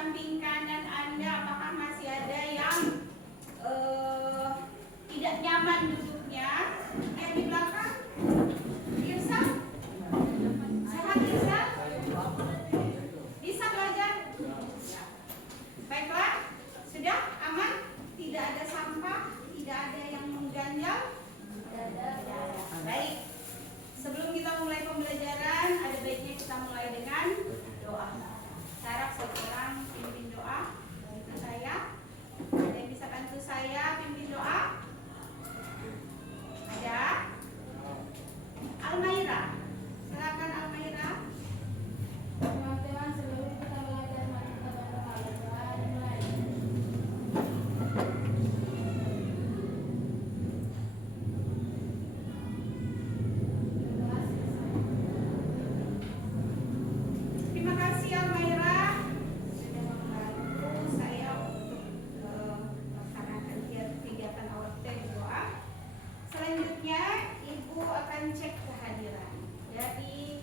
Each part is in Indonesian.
samping kanan Anda apakah masih ada yang tidak nyaman duduknya? Yang di belakang? Irsa? Sehat Irsa? Bisa belajar? Baiklah, sudah aman? Tidak ada sampah? Tidak ada yang mengganjal? Baik. Sebelum kita mulai pembelajaran, ada baiknya kita mulai dengan doa. Saya harap sekarang pimpin doa. Saya, ada yang bisa bantu saya pimpin doa? Ada? Almaira, silakan Almaira. Teman-teman, sebelum kita belajar, mari kita berdoa. Mulai. Terima kasih Almaira sudah membantu saya untuk melaksanakan kegiatan awal doa. Selanjutnya Ibu akan cek kehadiran dari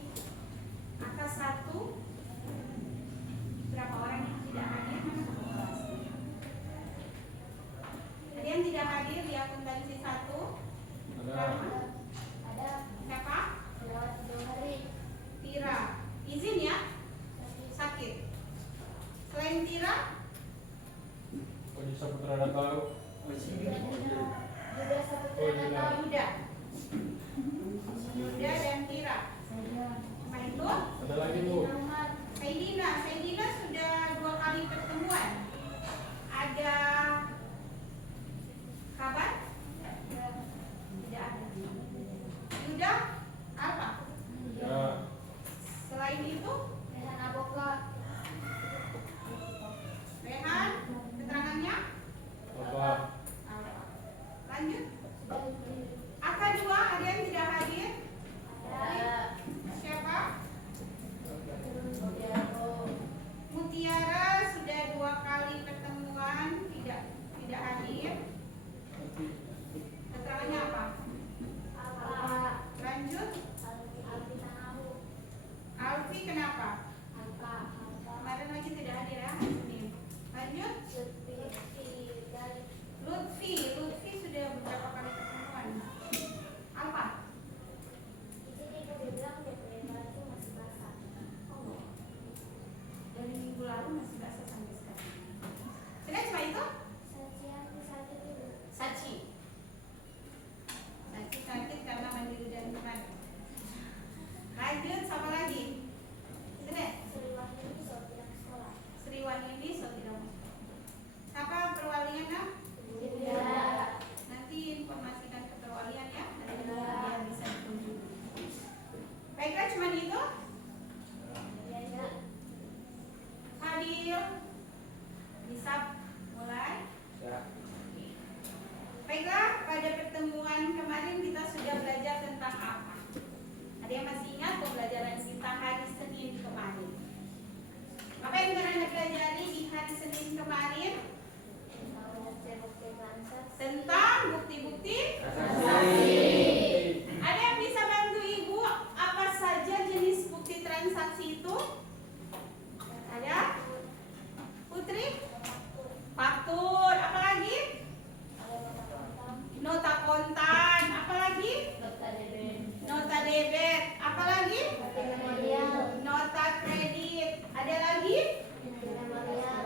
angka 1. Berapa orang yang tidak hadir? Ada yang tidak hadir di akuntansi 1? Ada. Siapa? Lewat 2 hari. Tira. Izin ya? Sakit. Selain Tira? Bisa Putra dan tahu. Juga seperti yang tahu. Yuda dan Tira. Apa itu? Ada lagi Bu. Saidina sudah 2 kali pertemuan. Ada kabar? Tidak ada. Yuda apa? Ya. Selain itu, Rehan Aboka. Rehan, keterangannya? Apa? Apa? Lanjut. Sudah diberi. AK2 ada yang tidak hadir? Ada. Siapa? Diago. Mutiara sudah 2 kali pertemuan tidak hadir. Keterangannya apa? Apa? Lanjut. Alfi Tanahu. Alfi kenapa? Alka. Kemarin lagi tidak hadir ya? Senin. Lanjut. Lutfi sudah beberapa kali pertemuan. Apa? Dari minggu lalu masih basah sampai sekarang. Sudah cuma itu? Saci sakit karena mandi hujan kemarin. Lanjut, sama lagi. Sudah? Sri Wahyudi Sotira. Siapa perwaliannya? Nanti informasikan ke perwalian ya. Nanti biar bisa dikunjungi. Baiklah, cuma itu. Hadir. Bisa mulai. Baiklah, pada pertemuan kemarin kita sudah belajar tentang apa? Ada yang masih ingat pembelajaran kita hari Senin kemarin? Apa yang Anda pelajari di hari Senin kemarin? Tentang bukti-bukti transaksi. Ada yang bisa bantu Ibu apa saja jenis bukti transaksi itu? Ada? Putri? Faktur. Apa lagi? Nota kontan. Apa lagi? Nota debit. Apa lagi? Nota kredit. Ada lagi?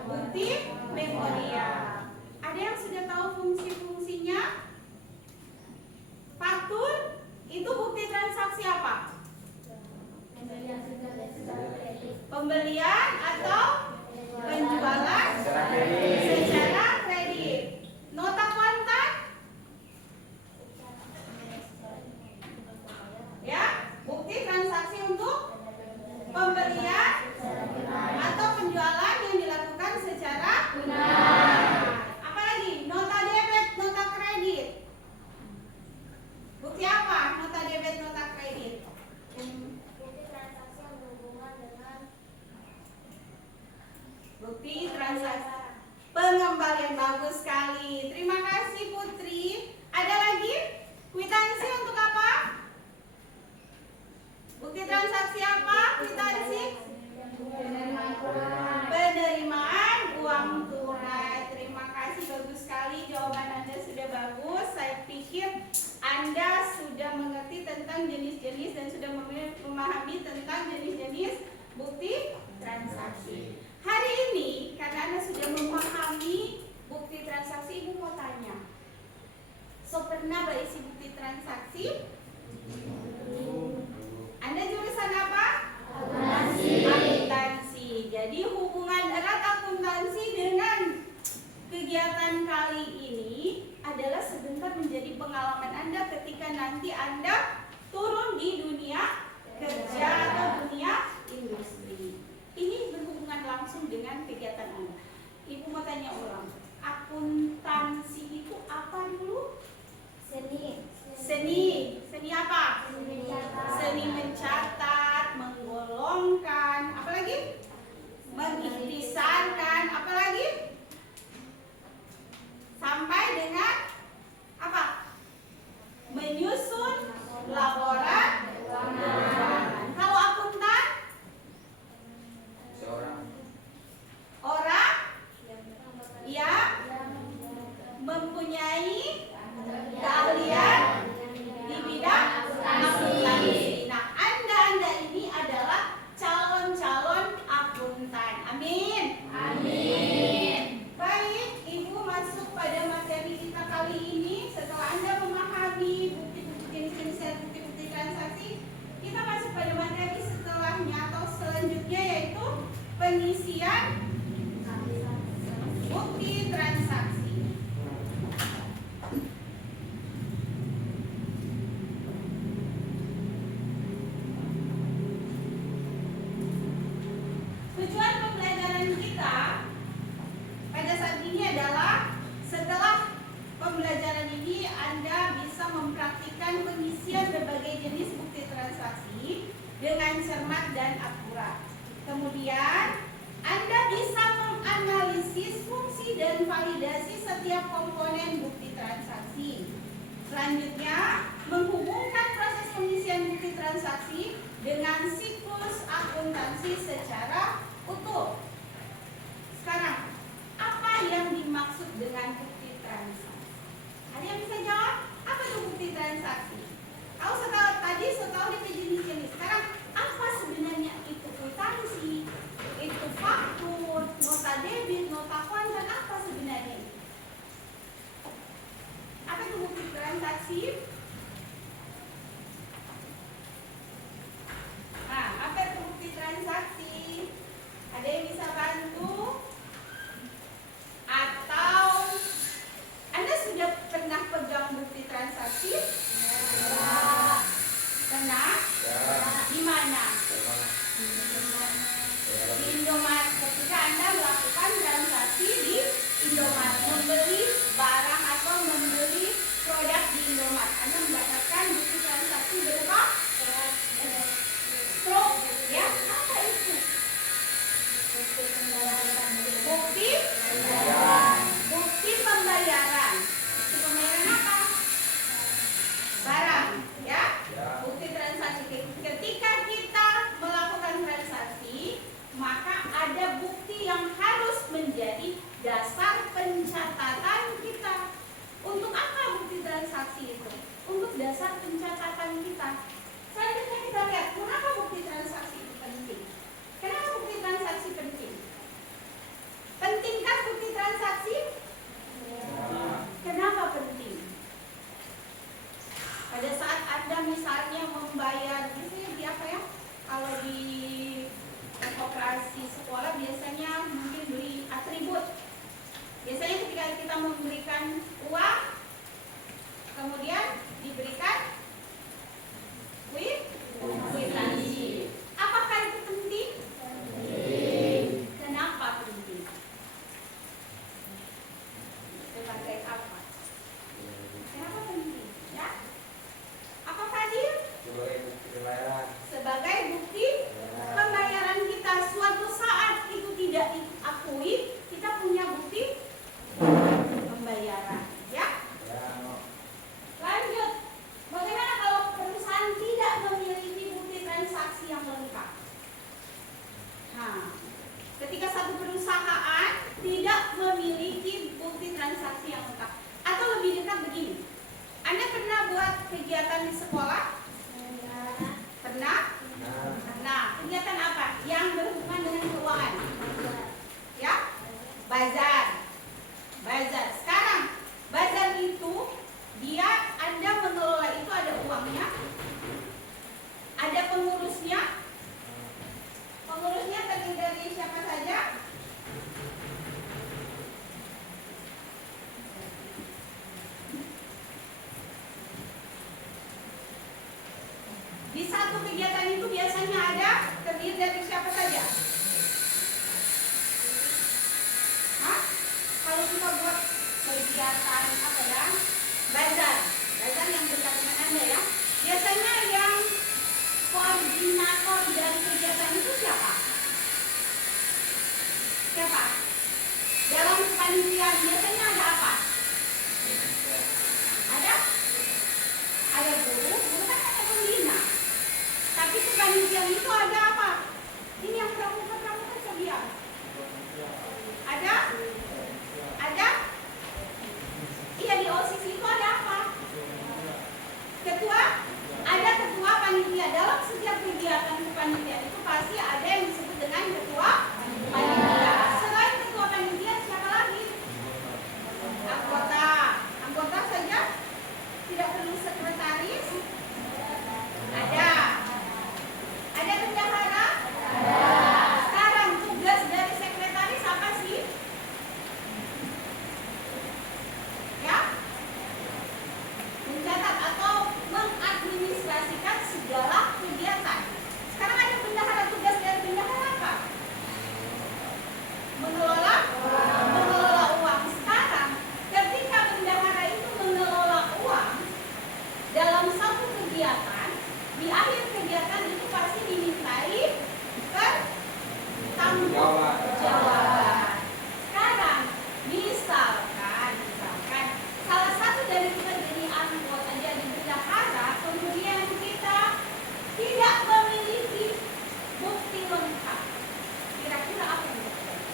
Bukti memorial. Ada yang sudah tahu fungsi-fungsinya? Faktur itu bukti transaksi apa? Pembelian atau penjualan secara kredit. Nota kontan? Ya, bukti transaksi untuk pembelian atau penjualan yang dilakukan secara benar. Apalagi nota debit, nota kredit. Bukti apa? Nota debit, nota kredit. Bukti transaksi pengembalian. Bagus sekali. Terima kasih Putri. Ada lagi? Kwitansi untuk apa? Bukti transaksi apa? Kwitansi? Penerimaan memahami tentang jenis-jenis bukti transaksi. Hari ini karena Anda sudah memahami bukti transaksi, Ibu mau tanya. So pernah isi bukti transaksi? Anda jurusan apa? Akuntansi. Jadi hubungan erat akuntansi dengan kegiatan kali ini adalah sebentar menjadi pengalaman Anda ketika nanti Anda turun di dunia kerja atau dunia industri. Ini berhubungan langsung dengan kegiatan Anda. Ibu mau tanya ulang. Akuntansi itu apa dulu? Seni apa? Seni mencatat, menggolongkan, apalagi? Mengikhtisarkan, apalagi? Sampai dengan apa? Menyusun laporan keuangan. Kalau akuntan? Orang yang mempunyai keahlian di bidang akuntansi. Nah, Anda ini adalah calon-calon akuntan. Amin. Baik, Ibu masuk pada materi kita kali ini. Setelah Anda memahami jenis-jenis bukti transaksi, kita masuk pada materi setelahnya atau selanjutnya, yaitu pengisian bukti transaksi. Tujuan pembelajaran kita pada saat ini adalah setelah pembelajaran ini Anda bisa mempraktikkan pengisian berbagai jenis bukti transaksi dengan cermat dan akurat. Kemudian Anda bisa menganalisis fungsi dan validasi setiap komponen bukti transaksi. Selanjutnya, menghubungkan proses pengisian bukti transaksi dengan siklus akuntansi secara utuh. Sekarang, apa yang dimaksud dengan bukti transaksi? Ada yang bisa jawab? Apa itu bukti transaksi? Kalau setelah itu jenis-jenis. Sekarang, apa sebenarnya itu kwitansi? Itu faktur, nota debit, nota kontan, apa sebenarnya? Apa itu bukti transaksi? Nah, apa itu bukti transaksi? Ada yang bisa bantu? Atau Anda sudah pernah pegang bukti transaksi? Pernah? Di mana? Di Indomaret. Ketika Anda melakukan transaksi di Indomaret, membeli barang atau membeli produk di Indomaret, Anda mendapatkan bukti transaksi berupa struk. Ya, apa itu? Bukti pembayaran. Bukti pembayaran apa? Barang, ya? Bukti transaksi. Ketika kita melakukan transaksi, maka ada bukti yang harus menjadi dasar pencatatan kita. Untuk apa bukti transaksi itu? Untuk dasar pencatatan kita. Selanjutnya kita lihat, kenapa bukti transaksi itu penting? Kenapa bukti transaksi penting? Pentingkah bukti transaksi? Kenapa penting? Pada saat Anda misalnya membayar, biasanya di apa ya? Kalau di koperasi sekolah biasanya mungkin beli atribut. Biasanya ketika kita memberikan uang, kemudian diberikan kwitansi. Apakah itu penting? Kenapa penting? Sebagai apa? Kenapa penting? Ya? Apa tadi? Sebagai bukti pembayaran kita. Suatu saat itu tidak diakui, kita punya bukti pembayaran. Ya? Lanjut. Bagaimana kalau perusahaan tidak memiliki bukti transaksi yang lengkap? Nah, ketika satu perusahaan tidak memiliki bukti transaksi yang lengkap, atau lebih dekat begini, Anda pernah buat kegiatan di sekolah? Pernah? bazar. Bazar. Sekarang bazar itu dia Anda mengelola itu ada uangnya, ada pengurusnya. Pengurusnya terdiri dari siapa saja? Di satu kegiatan itu biasanya ada terdiri dari siapa saja? Hah? Kalau kita buat kegiatan apa ya? Bazar yang dekat dengan Anda ya. Biasanya yang koordinator dari kegiatan itu siapa? Siapa? Dalam kepanitiaan biasanya ada apa? Ada? Ada guru kan ada pembina. Tapi kepanitiaan itu ada apa? Ini yang pramuka sedia. Ada? Ada? Iya, di OSIS itu ada apa? Ketua? Ada ketua panitia. Dalam setiap kegiatan kepanitiaan itu pasti ada yang disebut dengan ketua panitia. Selain ketua panitia siapa lagi? Anggota. Anggota saja? Tidak perlu sekretaris? Ada. Ada bendahara? Ada. Sekarang tugas dari sekretaris apa sih? Ya? Mencatat atau mengadministrasikan segala kegiatan. Sekarang ada bendahara, tugas dari bendahara apa? Mengelola uang. Sekarang ketika bendahara itu mengelola uang dalam satu kegiatan, di akhir kegiatan itu pasti dimintai pertanggungjawaban. Sekarang misalkan salah satu dari kita jadi anggota jadi bendahara, kemudian kita tidak memiliki bukti lengkap. Kira-kira apa yang terjadi?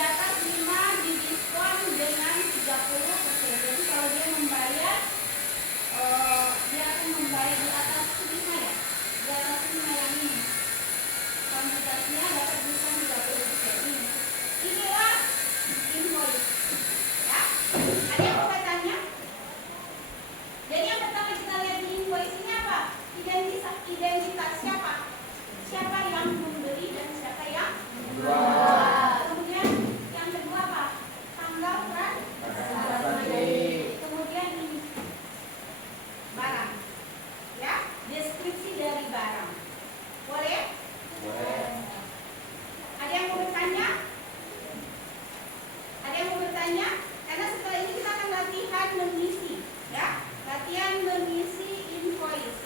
atas 5 didiskon dengan 30%. Jadi kalau dia membayar, dia akan membayar di atas 5 ya, di atas 5 yang ini. Kuantitasnya dapat diskon 30%. Inilah invoice. Ya, ada yang mau tanya? Jadi yang pertama kita lihat di invoice ini apa? Identitas siapa? Siapa yang membeli dan siapa yang menjual. Kemudian yang kedua apa? Tanggal transaksi. Kemudian ini barang. Ya, deskripsi dari barang. Boleh? Boleh. Ada yang mau bertanya? Ada yang mau bertanya? Karena setelah ini kita akan latihan mengisi, ya, latihan mengisi invoice.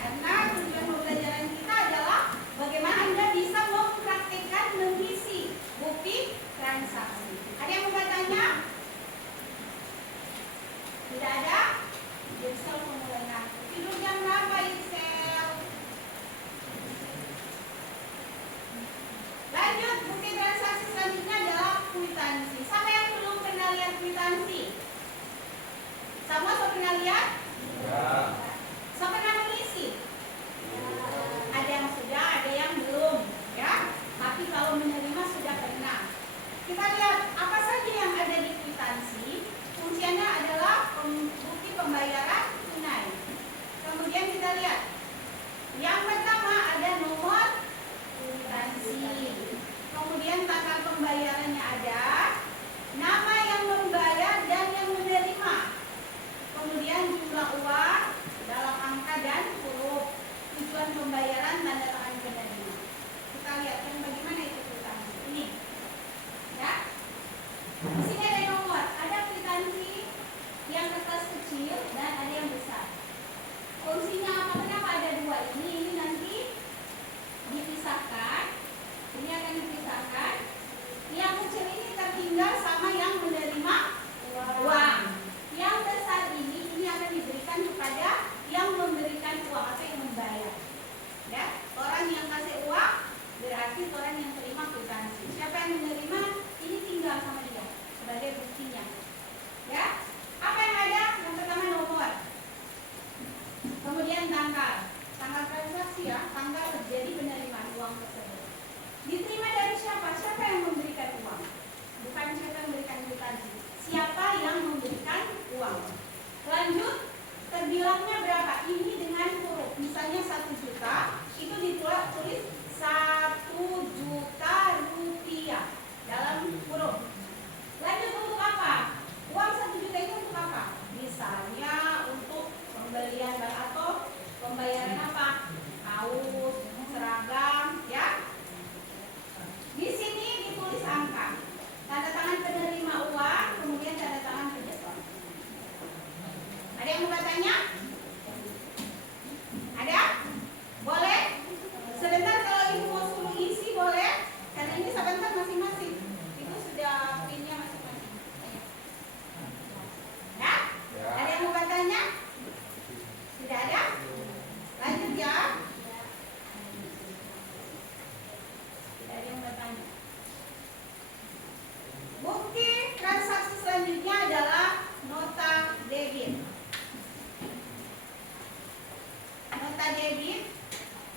Karena tujuan pembelajaran kita adalah bagaimana Anda bisa mempraktikkan mengisi bukti transaksi. Ada yang mau bertanya? Tidak ada? Excel pemulainya. Tidur jam berapa Excel? Lanjut, bukti transaksi selanjutnya adalah kwitansi. Siapa yang belum pernah lihat kwitansi? Sama pernah lihat? Ya. Siapa pernah mengisi? Ada yang sudah, ada yang belum, ya. Tapi kalau menerima sudah pernah. Kita lihat apa saja yang ada di kwitansi. Fungsinya adalah bukti pembayaran tunai. Kemudian kita lihat yang pertama ada nomor kwitansi. Kemudian tanggal pembayarannya ada, nama yang membayar dan yang menerima. Kemudian jumlah uang dalam angka dan huruf, tujuan pembayaran, tanda tangan penerima. Kita lihat yang bagaimana itu kwitansi. Ini, ya. Di sini ada nomor, ada kwitansi yang kertas kecil dan ada yang besar. Fungsinya apa? Kenapa ada dua ini? Ini nanti dipisahkan. Ini akan dipisahkan. Yang kecil ini tertinggal sama yang menerima uang. Yang besar ini akan diberikan kepada yang memberikan uang atau yang membayar. Ya, orang yang kasih uang berarti orang yang terima kwitansi. Siapa yang menerima ini tinggal sama dia sebagai buktinya. Ya, apa yang ada? Yang pertama nomor. Kemudian tanggal transaksi, ya, tanggal terjadi penerimaan uang tersebut. Diterima dari siapa? Siapa yang memberikan uang? Bukan siapa yang memberikan kwitansi. Siapa yang memberikan uang? Lanjut, terbilangnya berapa? Ini dengan huruf. Misalnya 1 juta, itu ditulis 1 juta rupiah dalam huruf. Lanjut, untuk apa? Uang 1 juta itu untuk apa? Misalnya untuk pembelian atau pembayaran apa? Kaos, seragam, ya. Di sini ditulis angka, tanda tangan penerima uang, kemudian tanda tangan pejuang. Ada yang mau bertanya? Ada? Boleh? Sebentar, kalau ibu mau suruh isi boleh? Karena ini sebentar masing-masing. Itu sudah pinnya masing-masing. Ya? Ada yang mau bertanya? Tidak ada? Lanjut ya. Tidak ada yang bertanya. Bukti transaksi selanjutnya adalah nota debit. Nota debit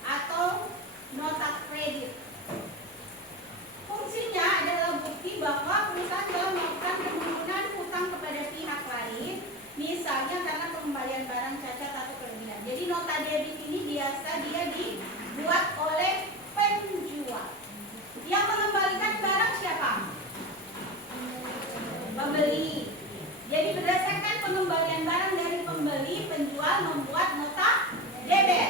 atau nota kredit. Fungsinya adalah bukti bahwa perusahaan telah melakukan pengurunan hutang kepada pihak lain, misalnya karena pengembalian barang cacat atau kelebihan. Jadi nota debit ini biasa dia dibuat oleh penjual. Yang mengembalikan barang siapa? Pembeli. Jadi berdasarkan pengembalian barang dari pembeli, penjual membuat nota debit.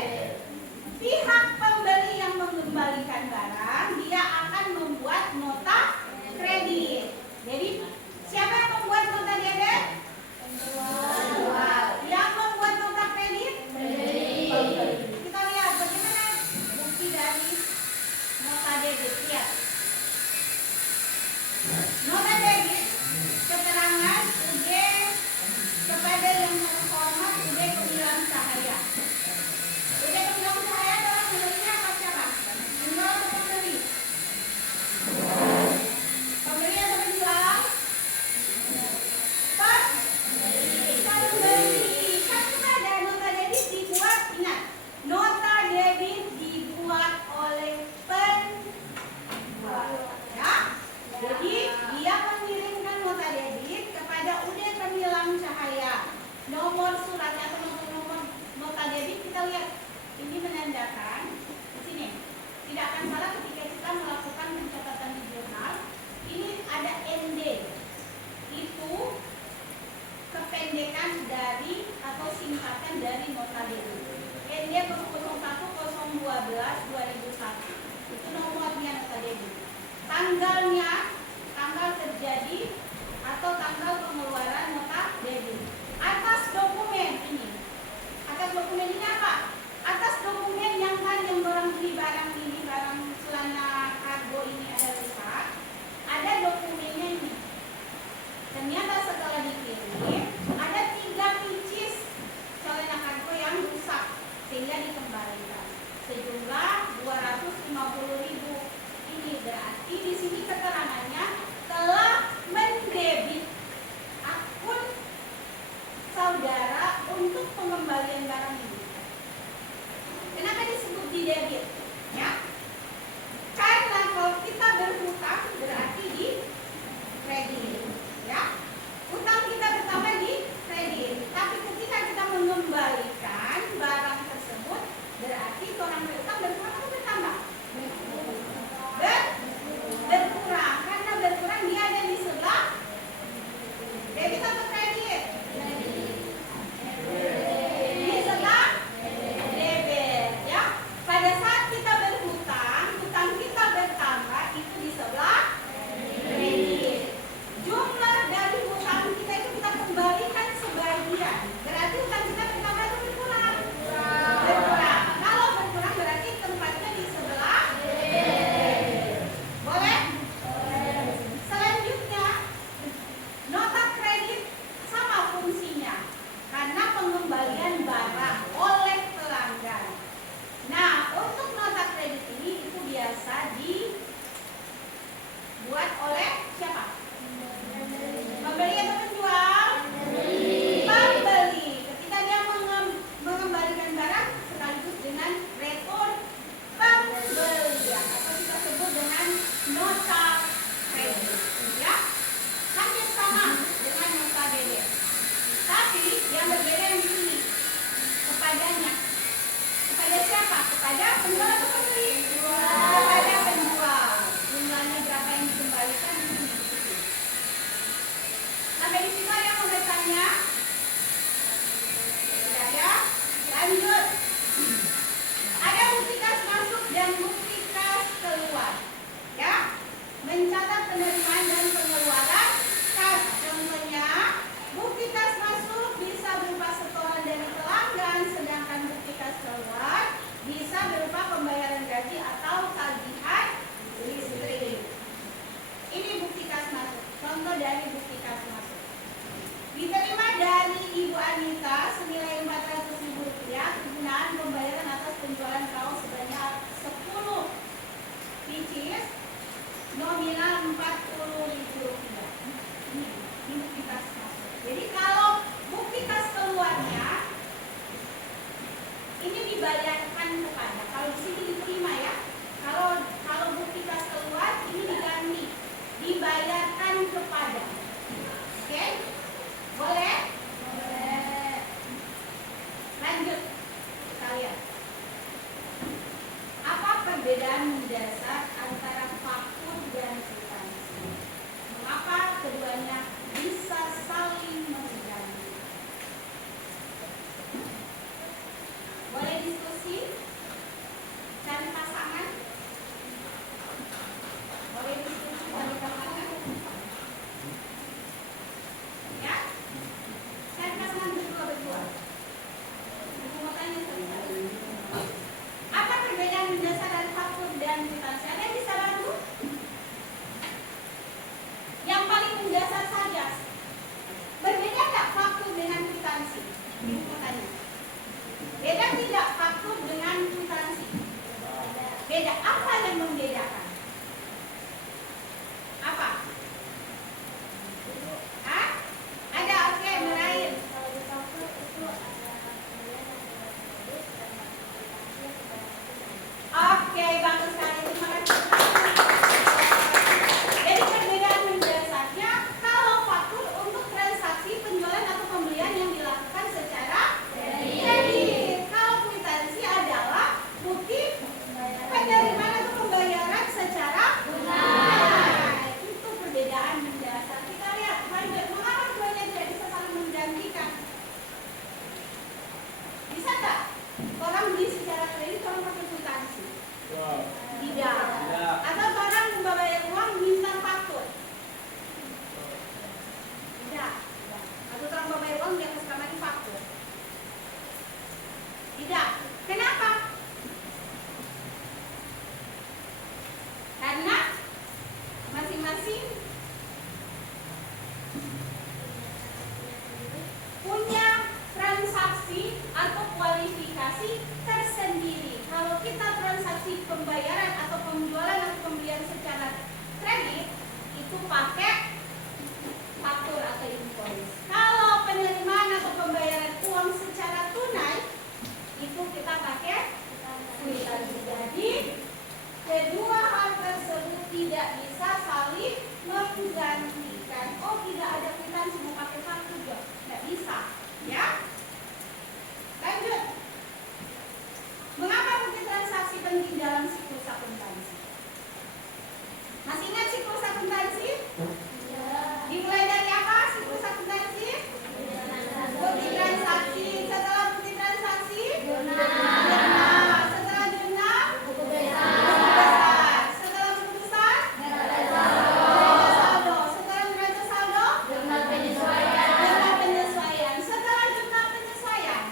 Pihak pembeli yang mengembalikan barang, dia akan membuat nota kredit. Jadi siapa yang membuat nota debit? Penjual. Yang membuat nota kredit? Pembeli. Kita lihat bagaimana bukti dari nota debit. Lihat. Nota debit, keterangan UD kepada yang terhormat UD Pemilang Cahaya. UD Pemilang Cahaya adalah pembelinya apa siapa? Penjual atau pembeli? Pembeli tanggal terjadi atau tanggal pengeluaran nota debit. Atas dokumen ini apa? Atas dokumen yang kan yang orang beli barang ini, barang celana kargo ini ada rusak, ada dokumennya ini. Ternyata setelah dikirim ada 3 pieces celana kargo yang rusak sehingga dikembalikan sejumlah 250.000. Ini berarti di sini keterangannya telah mendebit akun saudara untuk pengembalian barang ini. Kenapa disebut di debit? Ya, karena kalau kita berhutang berarti di kredit. Ya, utang kita bertambah di kredit. Tapi ketika kita mengembalikan barang tersebut berarti orang berutang berkurang atau bertambah? Berkurang. Karena berkurang dia ada di sebelah debit atau kredit? Di sebelah debit, ya. Pada saat kita berhutang, hutang kita bertambah itu di sebelah kredit. Jumlah dari hutang kita itu kita kembalikan sebagian. Berarti hutang kita bertambah atau berkurang? Berkurang. Kalau berkurang berarti tempatnya di sebelah debit. Boleh? Selanjutnya, nota kredit sama fungsinya karena pengembalian barang oleh pelanggan. Nah, untuk nota kredit ini itu biasa dibuat oleh siapa? Pembeli atau penjual? Pembeli. Ketika dia mengembalikan barang sekaligus dengan return pembelian atau kita sebut dengan nota kredit. Ya, hampir sama dengan nota debit. Tapi yang berbeda di sini kepadanya. Kepada siapa? Kepada penjual atau pembeli? Kepada penjual. Jumlahnya berapa yang dikembalikan di sini? Sampai di situ ada yang mau bertanya? Tidak ya? Lanjut. Ada bukti kas masuk dan bukti kas keluar. Ya, mencatat penerimaan dan pengeluaran kas. Contohnya, bukti kas masuk bisa berupa setoran dari pelanggan, sedangkan bukti kas keluar bisa berupa pembayaran gaji atau tagihan listrik. Ini bukti kas masuk. Contoh dari bukti kas masuk. Diterima dari Ibu Anita senilai Rp400.000 kegunaan pembayaran atas penjualan kaos sebanyak 10 pieces nominal Rp40.000. Ini bukti kas masuk. Jadi kalau bukti kas keluarnya ini dibayarkan kepada. Kalau di sini diterima ya. Kalau bukti kas keluar ini diganti, dibayarkan kepada. Oke? Boleh? Boleh. Lanjut. Kita lihat. Apa perbedaan mendasar antara faktur dan kwitansi? Mengapa keduanya bisa saling mengganti? Boleh diskusi? Cari pasangan. pakai faktur atau invoice. Kalau penerimaan atau pembayaran uang secara tunai itu kita pakai kwitansi. Jadi kedua hal tersebut tidak bisa saling menggantikan. Oh, tidak ada kwitansi mau pakai faktur juga, tidak bisa, ya. Lanjut. Mengapa bukti transaksi penting dalam siklus akuntansi? Masih ingat siklus akuntansi? Dimulai dari apa siklus akuntansi? Bukti transaksi. Setelah bukti transaksi, jurnal. Setelah jurnal, buku besar. Setelah buku besar, neraca saldo. Setelah neraca saldo, jurnal penyesuaian. Setelah jurnal penyesuaian,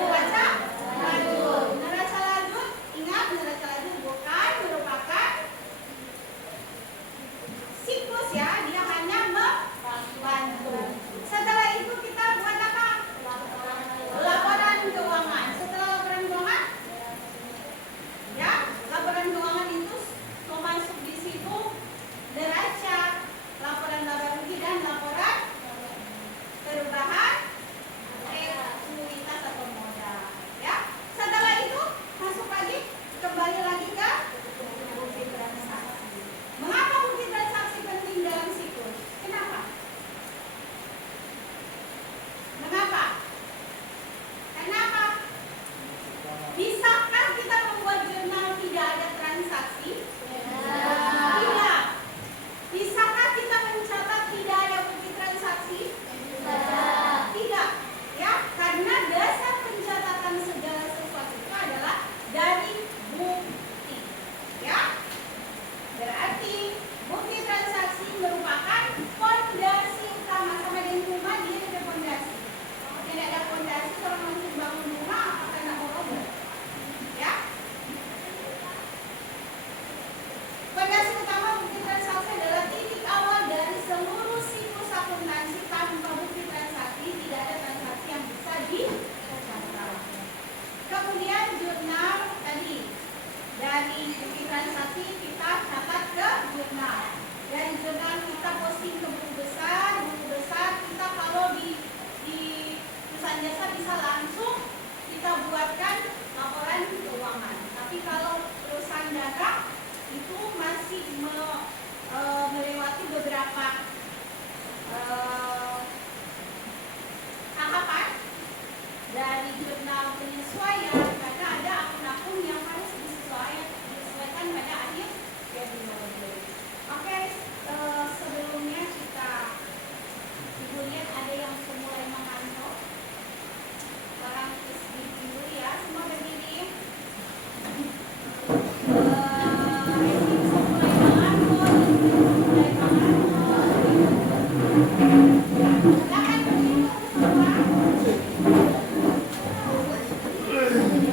neraca lanjut. Neraca lanjut, ingat neraca lanjut bukan merupakan siklus, ya, dia hanya membantu. Setelah itu kita buat apa? Laporan keuangan. Setelah laporan keuangan, ya, laporan keuangan itu termasuk di situ neraca, laporan laba rugi dan laporan perubahan ekuitas atau modal, ya. Setelah itu masuk lagi, kembali lagi ke bukti transaksi. Mengapa bukti transaksi penting dalam siklus? Kenapa? Mengapa? Kenapa? Bisakah kita membuat jurnal tidak ada transaksi? Tidak. Bisakah kita mencatat tidak ada bukti transaksi? Tidak. Ya, karena dasar pencatatan segala sesuatu itu adalah dari bukti. Ya. Berarti bukti transaksi merupakan fondasi utama. Sama dengan rumah, dia ada fondasi. Kalau tidak ada fondasi, orang langsung bangun rumah akan tidak mau roboh. Ya. Fondasi utama bukti transaksi adalah titik awal dari seluruh siklus akuntansi. Tanpa bukti transaksi tidak ada transaksi yang bisa dicatat. Kemudian jurnal tadi, dari bukti transaksi kita catat ke jurnal. Dari jurnal kita posting ke buku besar. Buku besar kita kalau di perusahaan jasa bisa langsung kita buatkan laporan keuangan. Tapi kalau perusahaan dagang itu masih melewati beberapa tahapan. Dari jurnal penyesuaian, karena ada akun-akun yang harus disesuaikan pada akhir Januari. Oke, sebelumnya ibu lihat ada yang mulai mengantuk. Sekarang sedikit dulu, ya, semua berdiri. Resi bisa mulai mengantuk. Silakan berdiri semua.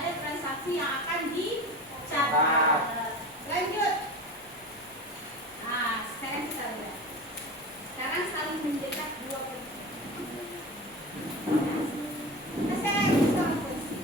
ada transaksi yang akan dicatat. Lanjut. Nah, sekarang kita lihat. Sekarang saling mendekat dua posisi. Nah, saya bisa posisi.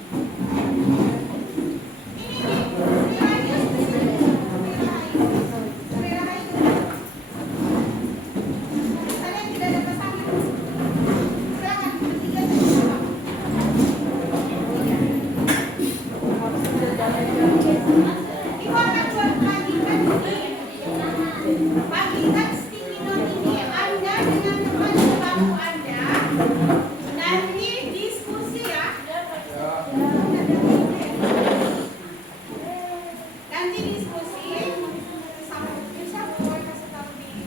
Bagikan sticky note ini Anda dengan teman sebangku Anda. Nanti diskusi ya. Nanti diskusi sama bisa boleh kasih tahu di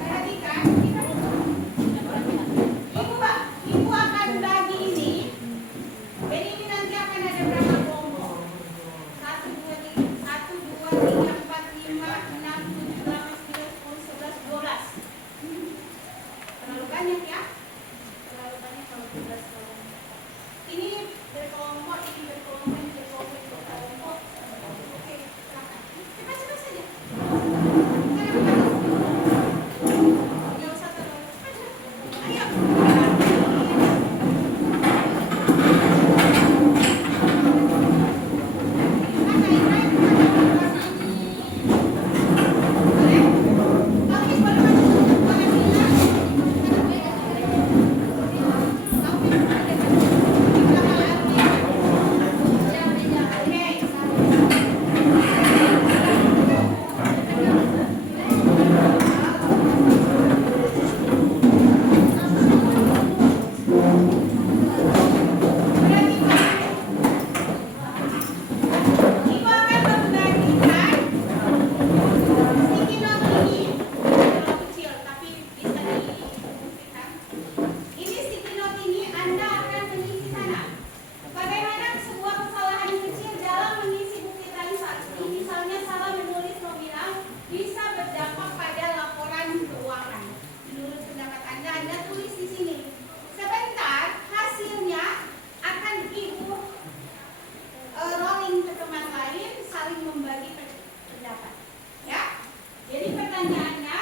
perhatikan. Ibu akan bagi ini. Jadi ini nanti akan ada berapa kelompok? 1, 2, 3, 4, 5, 6, 7, 8, 9, 10, 11, 12. Terlalu banyak ya? Terlalu banyak kalau 12 kelompok. Ini berkelompok, ini berkelompok, ini berkelompok, ini berkelompok. Oke, silakan. Cepat-cepat saja. Nggak usah terlalu cepat. Ayo. Ibu akan membagikan sticky note ini, terlalu kecil tapi bisa difungsikan. Ini sticky note ini Anda akan mengisi sana. Bagaimana sebuah kesalahan kecil dalam mengisi bukti transaksi, misalnya salah menulis nominal, bisa berdampak pada laporan keuangan. Menurut pendapat Anda tulis di sini. Sebentar, hasilnya akan Ibu rolling ke teman lain, saling membagi pendapat. Ya. Jadi pertanyaannya,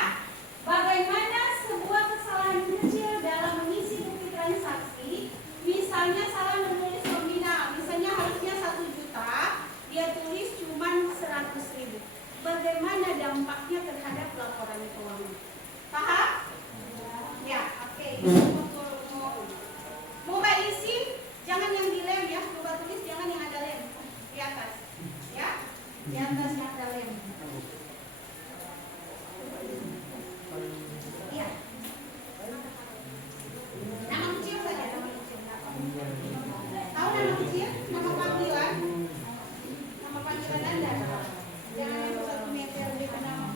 bagaimana sebuah kesalahan kecil dalam mengisi bukti transaksi, misalnya salah menulis nominal, misalnya harusnya 1 juta, dia tulis cuma 100.000. Bagaimana dampaknya terhadap laporan keuangan? Paham? Ya, oke. Mau isi, jangan yang di lem ya, coba tulis jangan yang ada lem di atas, ya, di atas yang ada lem. Iya. Nama kecil saja, nama kecil. Tahu nama kecil? Nama panggilan? Nama panggilan Anda? Jangan yang 1 meter di nama.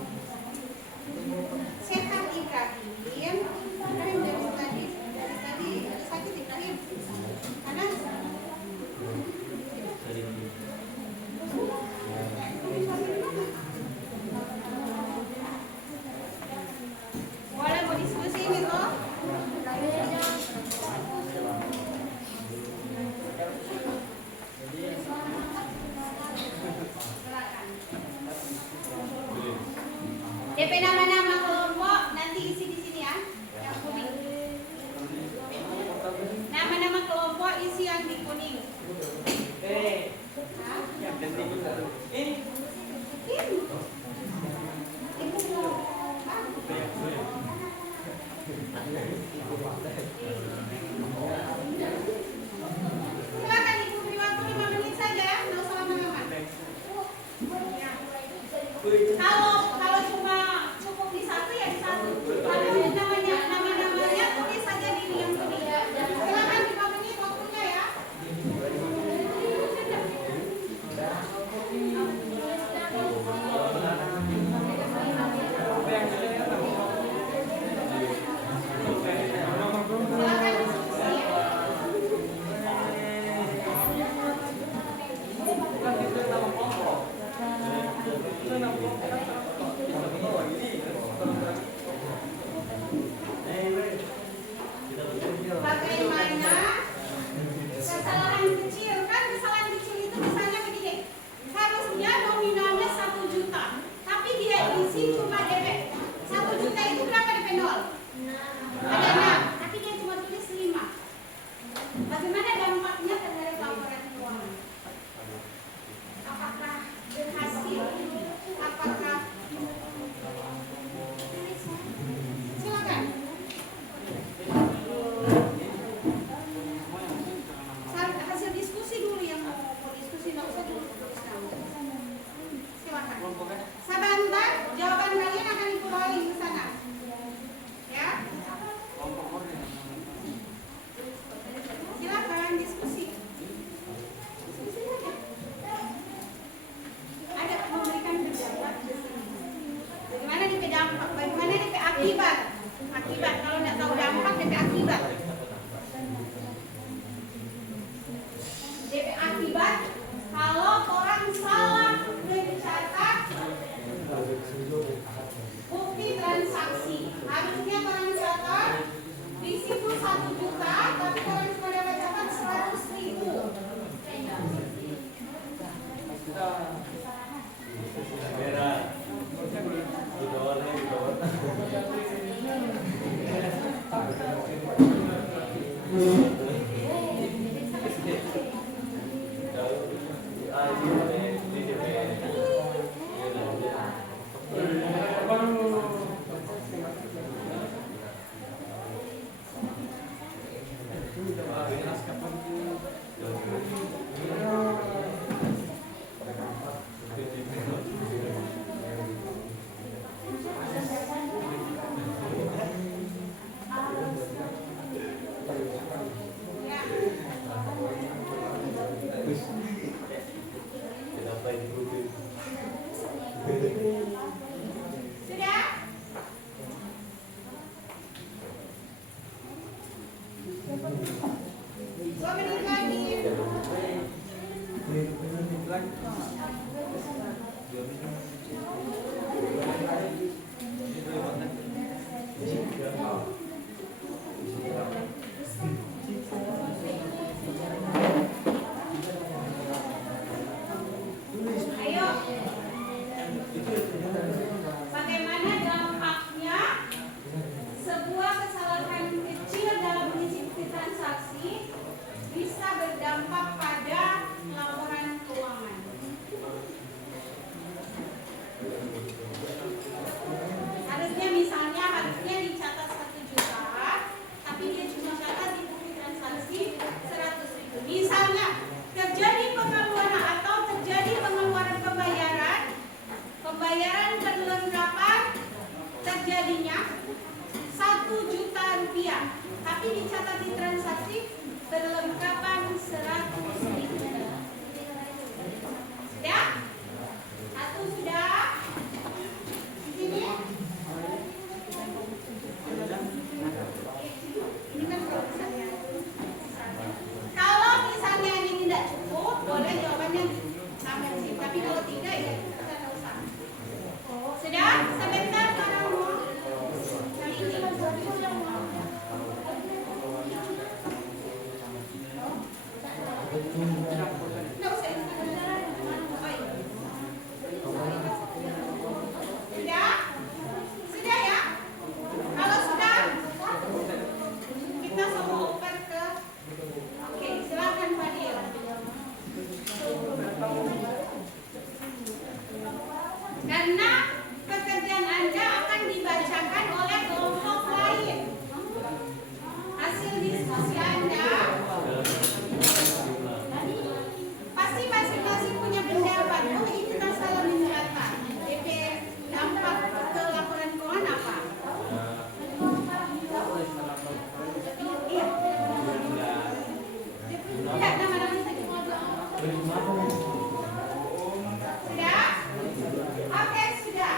Sehat Ibrahim. Ibrahim dari tadi sakit Ibrahim. Panas. Boleh mau diskusi ini toh? Silakan. DP nama-nama kelompok nanti isi di sini ya, yang kuning. Nama-nama kelompok isi yang di kuning. Silakan Ibu beri waktu 5 menit saja ya, nggak usah lama-lama. Kalau cuma cukup di satu ya di satu. Kalau nama-namanya tulis saja di yang kuning. Silakan 5 menit waktunya ya. Silakan diskusi ya. 2 menit lagi. Ayo. Bagaimana dampaknya sebuah kesalahan kecil dalam mengisi bukti transaksi bisa berdampak pada laporan keuangan? Harusnya dicatat 1 juta, tapi dia cuma catat di bukti transaksi 100.000. Misalnya terjadi pengeluaran atau terjadi pengeluaran pembayaran perlengkapan terjadinya 1 juta rupiah, tapi dicatat di transaksi perlengkapan 100.000. Sudah? Satu sudah? Di sini? Ini kan kalau misalnya ini tidak cukup, boleh jawabannya tambah sih. Tapi kalau tidak, ya kita tidak usah. Sudah? Sebentar para mau. Yang ini. Nggak usah. Sudah? Sudah ya? Kalau sudah, kita semua oper ke. Oke, silakan Fadil. Karena pekerjaan Anda akan dibacakan oleh kelompok lain. Hasil diskusi Anda pasti masing-masing punya pendapat. Oh, ini kita salah menjelaskan. DP dampak ke laporan keuangan apa? Iya. Enggak, nama-nama saja. Sudah? Oke, sudah.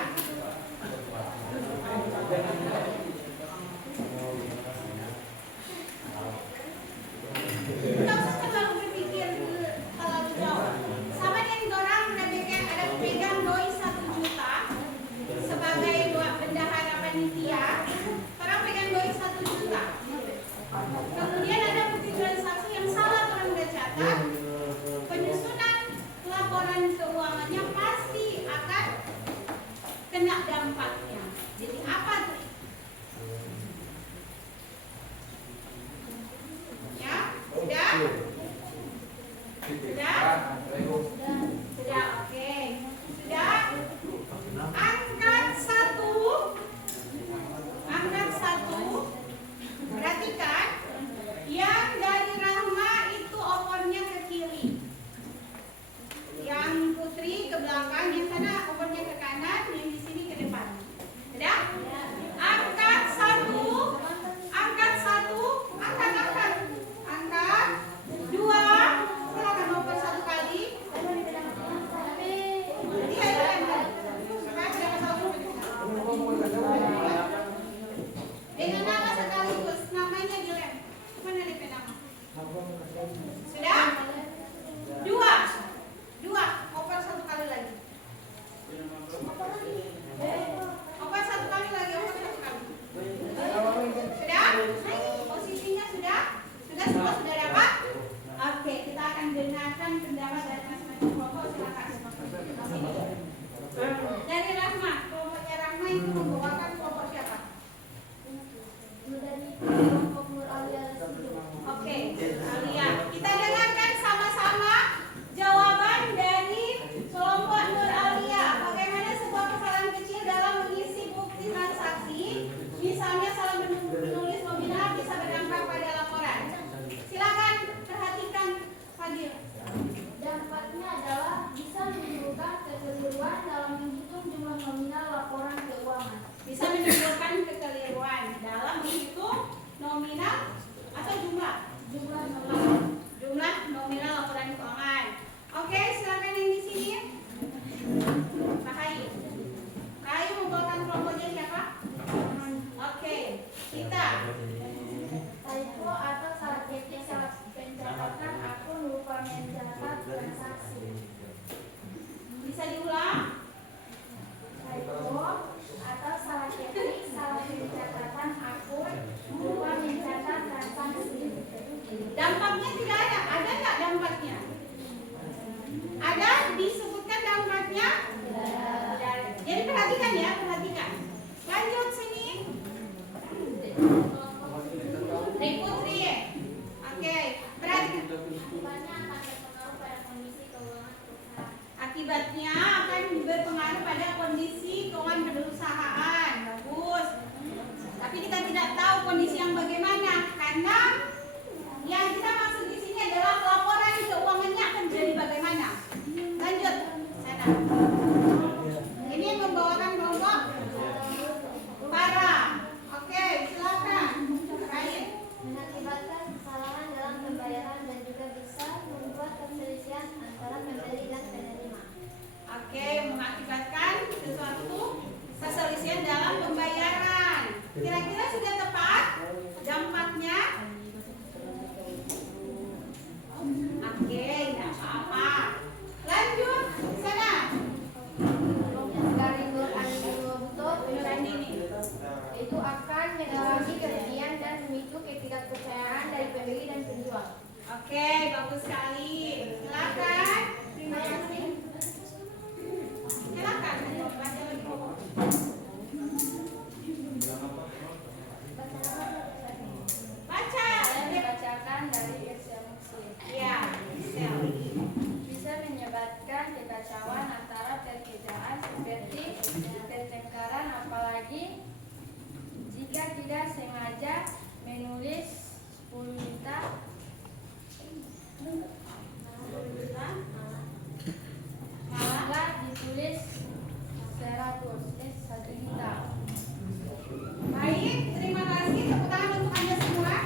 Tidak usah terlalu berpikir terlalu jauh. Sama dengan orang ada pegang doi 1 juta sebagai bendahara panitia. Orang pegang doi 1 juta. Kemudian ada bukti transaksi yang salah orang udah catat. Penyusunan laporan keuangannya pasti akan kena dampaknya. Jadi apa tuh? Ya, sudah? Sudah? Sudah, oke. Sudah? Angkat 1. Angkat 1. Perhatikan. Yang dari Rahma itu opornya ke kiri. Yang Putri ke belakang, yang sana opornya ke kanan, yang di sini ke depan. Sudah? Angkat 1. Angkat 1. Angkat. Angkat 2. Silakan oper 1 kali. Dengan nama sekaligus, namanya dilem. Mana DP nama? Sudah? 2. Oper 1 kali lagi. Oper 1 kali lagi, oper 1 kali. Sudah? Posisinya sudah? Semua sudah dapat? Oke, kita akan dengarkan pendapat dari masing-masing kelompok. Silakan. Dari Rahma, kelompoknya Rahma itu membawakan kelompok siapa? Dari kelompok Nur Alia Residu. Oke, Alia. Kita dengarkan sama-sama jawaban dari kelompok Nur Alia. Bagaimana sebuah kesalahan kecil dalam mengisi bukti transaksi, misalnya salah menulis nominal, bisa berdampak pada laporan. Silakan perhatikan Fadil. Dampaknya adalah bisa menimbulkan kekeliruan dalam menghitung jumlah nominal laporan keuangan. Bisa menimbulkan kekeliruan dalam menghitung nominal atau jumlah nominal laporan keuangan. Oke, silakan yang di sini. Rahayu. Rahayu membawakan kelompoknya siapa? Oke, kita. Typo atau salah ulang. Typo atau salah ketik, salah pencatatan akun, lupa mencatat transaksi. Dampaknya tidak ada. Ada nggak dampaknya? Ada disebutkan dampaknya? Tidak. Jadi perhatikan ya, perhatikan. Lanjut sini. Putri. Oke, perhatikan. Akibatnya akan berpengaruh pada kondisi keuangan perusahaan. Bagus. Tapi kita tidak tahu kondisi yang bagaimana karena yang kita maksud di sini adalah laporan keuangannya akan jadi bagaimana. Lanjut. Sana. Ini yang membawakan kelompok para. Oke, silakan. Baik. Mengakibatkan kesalahan dalam pembayaran dan juga bisa membuat perselisihan antara pembeli dan penerima. Oke, mengakibatkan sesuatu perselisihan dalam pembayaran. Kira-kira sudah tepat dampaknya? Oke, tidak apa-apa. Lanjut, sana. Dari Nur Andini. itu akan mengalami kerugian dan memicu ketidakpercayaan dari pembeli dan penjual. Oke, bagus sekali. Silakan. Terima kasih. Silakan. Baca lagi. Baca. Saya membacakan dari Excel Muslim. Ya, Excel. Bisa menyebabkan kekacauan antara pekerjaan seperti pertengkaran, apalagi jika tidak sengaja menulis 10 juta malah ditulis 1 juta. Baik, terima kasih. Tepuk tangan untuk Anda semua.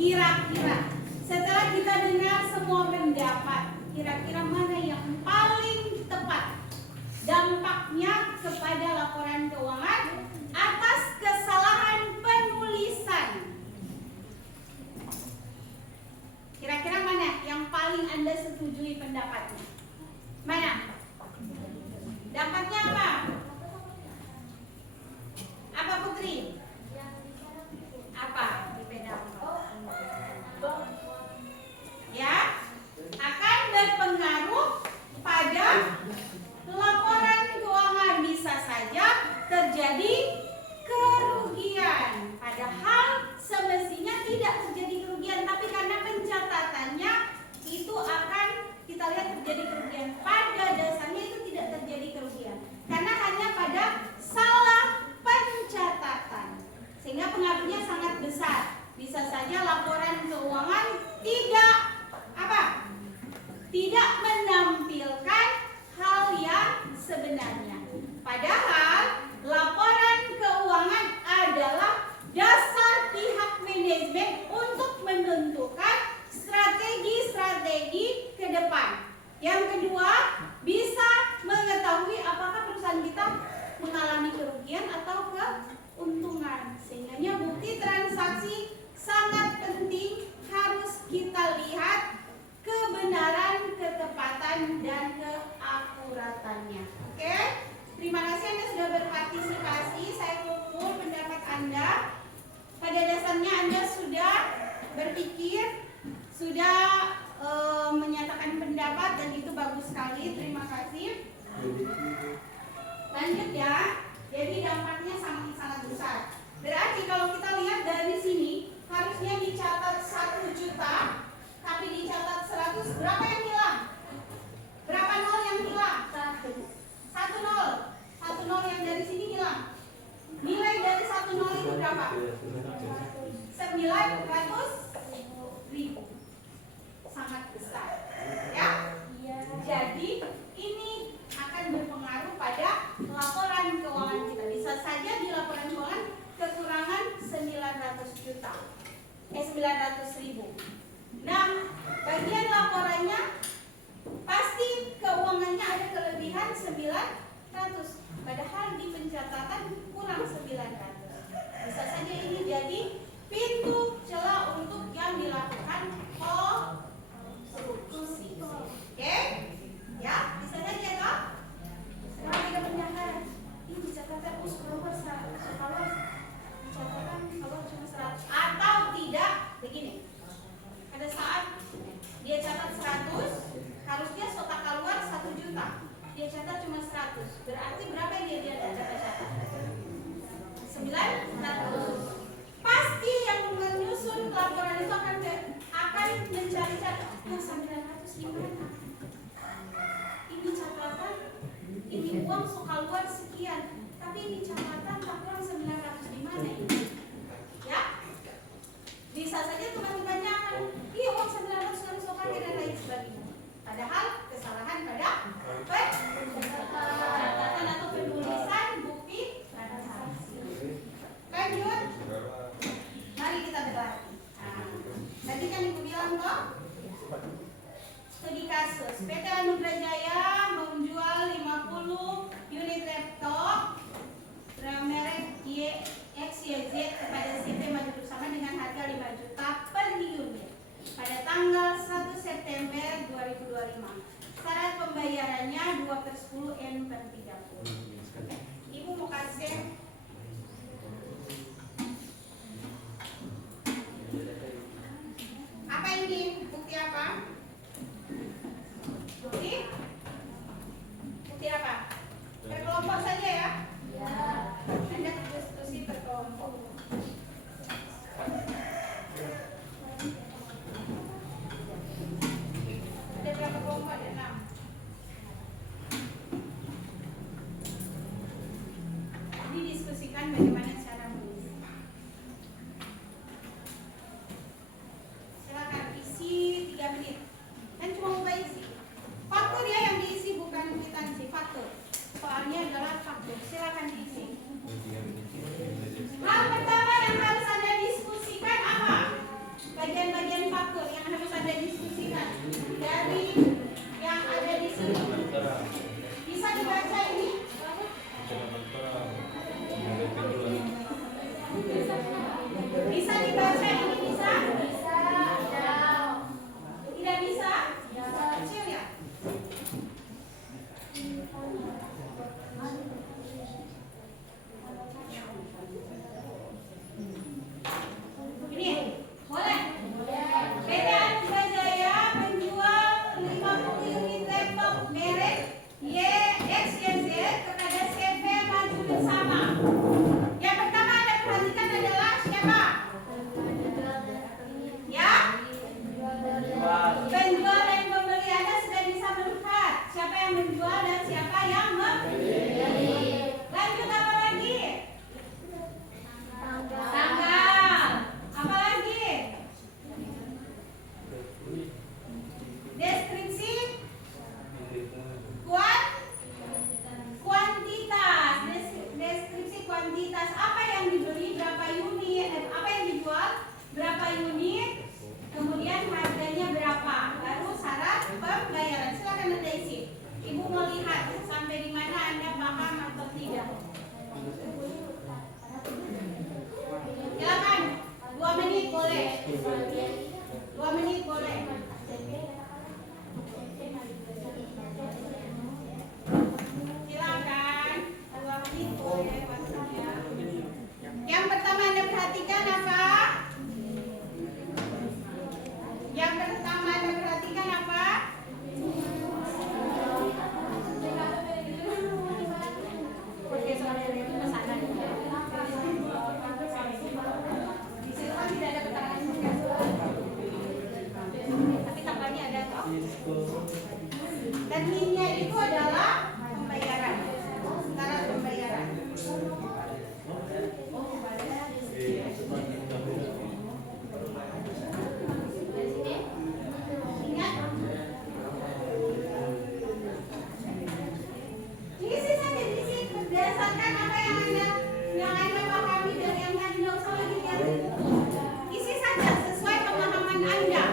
Kira-kira setelah kita dengar semua pendapat, kira-kira mana yang paling tepat dampaknya kepada laporan keuangan atas kesalahan penulisan? Kira-kira mana yang paling Anda setujui pendapatnya? Mana? Dampaknya apa? Apa Putri? Apa? Ya, akan berpengaruh pada laporan keuangan. Bisa saja terjadi kerugian. Padahal semestinya tidak terjadi kerugian, tapi karena pencatatannya itu akan kita lihat terjadi kerugian. Pada dasarnya itu tidak terjadi kerugian karena hanya pada salah pencatatan, sehingga pengaruhnya sangat besar. Bisa saja laporan keuangan tidak menampilkan hal yang sebenarnya. Padahal laporan keuangan adalah dasar pihak manajemen untuk menentukan strategi ke depan. Yang kedua, bisa mengetahui apakah perusahaan kita mengalami kerugian atau keuntungan. Sehingga bukti transaksi sangat penting, harus kita lihat kebenaran, ketepatan, dan keakuratannya. Oke? Terima kasih Anda sudah berpartisipasi. Saya kumpul pendapat Anda. Pada dasarnya Anda sudah berpikir, sudah menyatakan pendapat, dan itu bagus sekali. Terima kasih. Lanjut ya. Jadi dampaknya sangat besar. Berarti kalau kita lihat dari sini, harusnya dicatat 1 juta, tapi dicatat 100. Berapa yang hilang? Berapa nol yang hilang? 1 nol. 1 nol yang dari sini hilang. Nilai dari 1 nol itu berapa? 900.000. Sangat besar. Ya? Jadi ini akan berpengaruh pada laporan keuangan kita. Bisa saja di laporan keuangan kekurangan 900.000. Nah, bagian laporannya pasti keuangannya ada kelebihan 900. Padahal di pencatatan kurang 900. Bisa saja ini jadi pintu celah untuk menunjukkan bagaimana cara mengisi. Silakan isi 3 menit. Kan cuma mau isi. Faktur ya yang diisi, bukan kwitansi, faktur. Soalnya adalah faktur. Silakan diisi. Hal pertama yang harus Anda diskusikan apa? Bagian-bagian faktur yang harus Anda diskusikan dari yang ada di sini. Bisa dibaca ini? Bisa dibaca ini, bisa? Tidak bisa? Kecil ya? Ini boleh? PT Antrajaya menjual 50 unit laptop merek YXYZ kepada CV Maju Bersama. Yang pertama Anda perhatikan adalah siapa? Ya? Penjual dan pembeli. Anda sudah bisa melihat siapa yang menjual dan siapa yang membeli. Lanjut apa lagi? Tanggal. Apa lagi? Deskripsi kuantitas. Deskripsi kuantitas. Apa yang dibeli, berapa unit, apa yang dijual, berapa unit, kemudian harganya berapa, baru syarat pembayaran. Silakan Anda isi. Ibu mau lihat sampai di mana Anda paham atau tidak. Silakan. 2 menit boleh. 2 menit boleh. Silakan. 2 menit boleh waktunya. Yang pertama Anda perhatikan apa? Yang pertama Anda perhatikan apa? Oke, soalnya itu pesanan. Di sini kan tidak ada keterangan tapi tanggalnya ada toh. Dan minnya itu adalah pembayaran. Syarat pembayaran. Ingat? Isi saja, isi berdasarkan apa yang Anda pahami dan yang Anda tidak usah lagi lihat. Isi saja sesuai pemahaman Anda.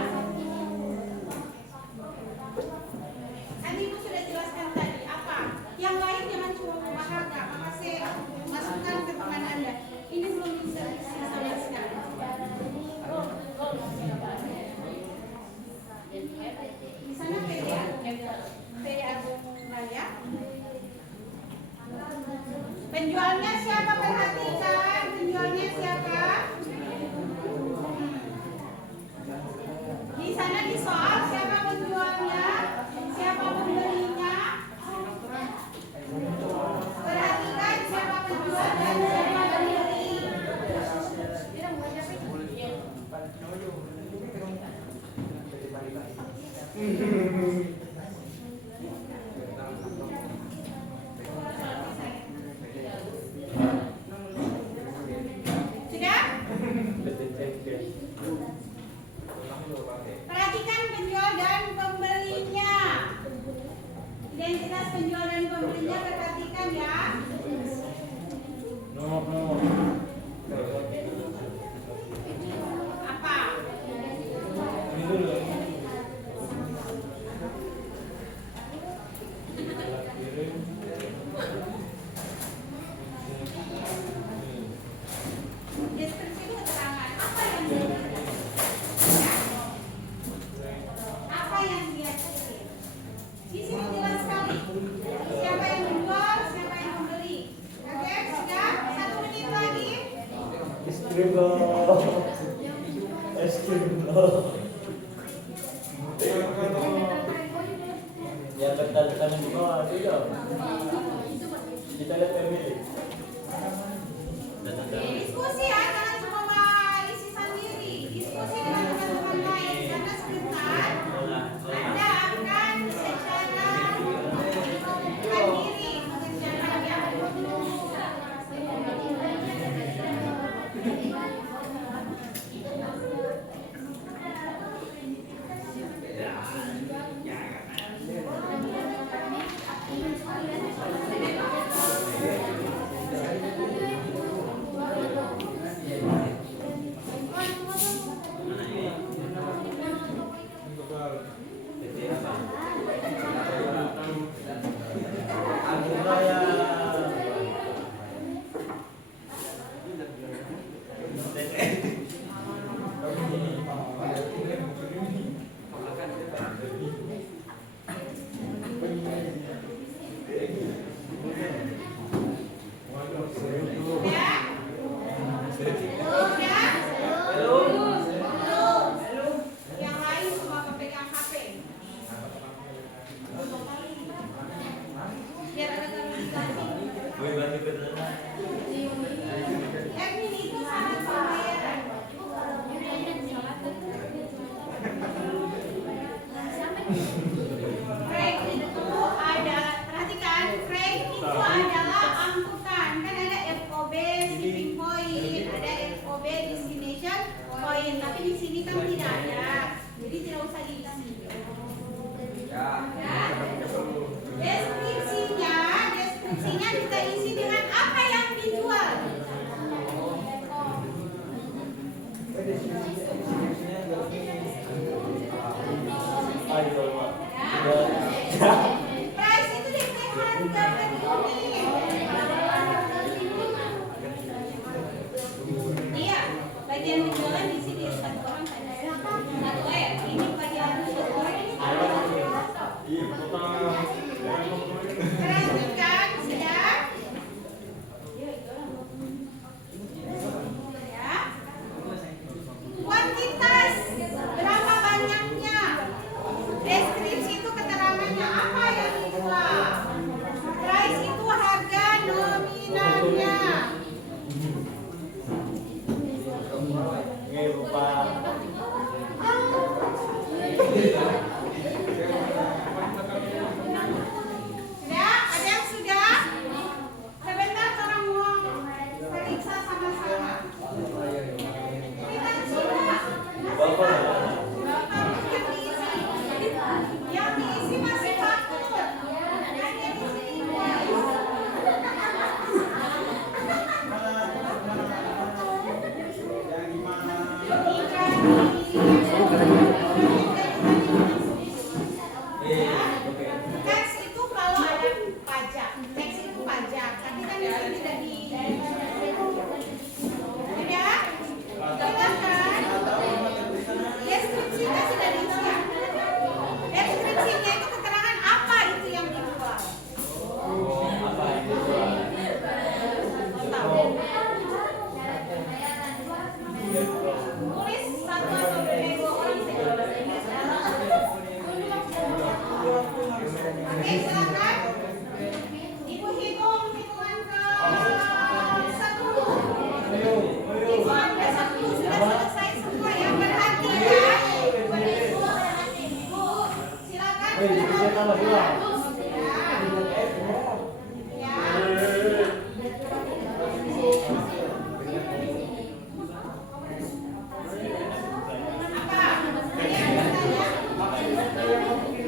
Tadi Ibu sudah jelaskan tadi apa. Yang lain jangan cuma memahami, maka saya masukkan ke teman Anda. Ini belum bisa dijelaskan. Di sana PD Agung Raya. Penjualnya siapa? Perhatikan, penjualnya siapa? Di sana di soal siapa penjualnya, siapa pembelinya. Perhatikan siapa penjual dan siapa pembeli. Sudah? Perhatikan penjual dan pembelinya. Identitas penjual dan pembelinya perhatikan ya. Apa? Deskripsi itu keterangan. Apa yang dia cari? Apa yang dia cari? Di sini jelas sekali. Siapa yang menjual, siapa yang membeli. Oke, sudah? 1 menit lagi. Ya betul di bawah itu ya. Kita lihat pemilik. Diskusi ya, jangan cuma isi sendiri. Diskusi dengan teman-teman lain. Karena sebentar Anda akan secara mandiri mengerjakan yang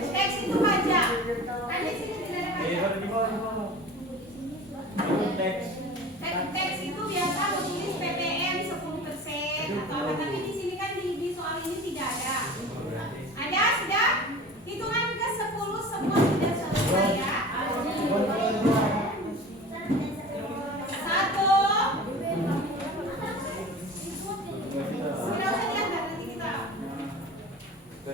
Teks itu pajak. Kan di sini tidak ada pajak. Teks itu biasa tulis PPN 10% atau apa, tapi di sini kan di soal ini tidak ada. Ada sudah? Hitungan ke 10 semua sudah selesai ya. 1. Sudah usah diangkat nanti kita. 2.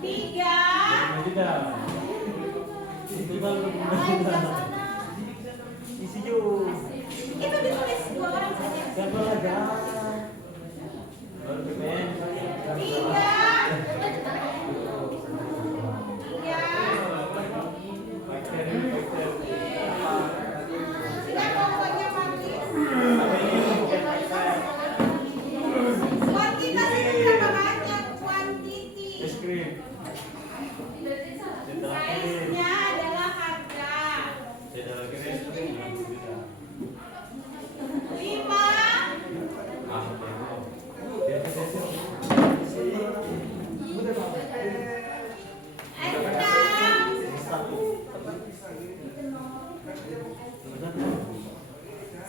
3. Itu ditulis 2 orang saja. 3. Sudah pokoknya habis. Kuantitas itu berapa banyak? Kuantiti. Size-nya adalah harga. 5. 6.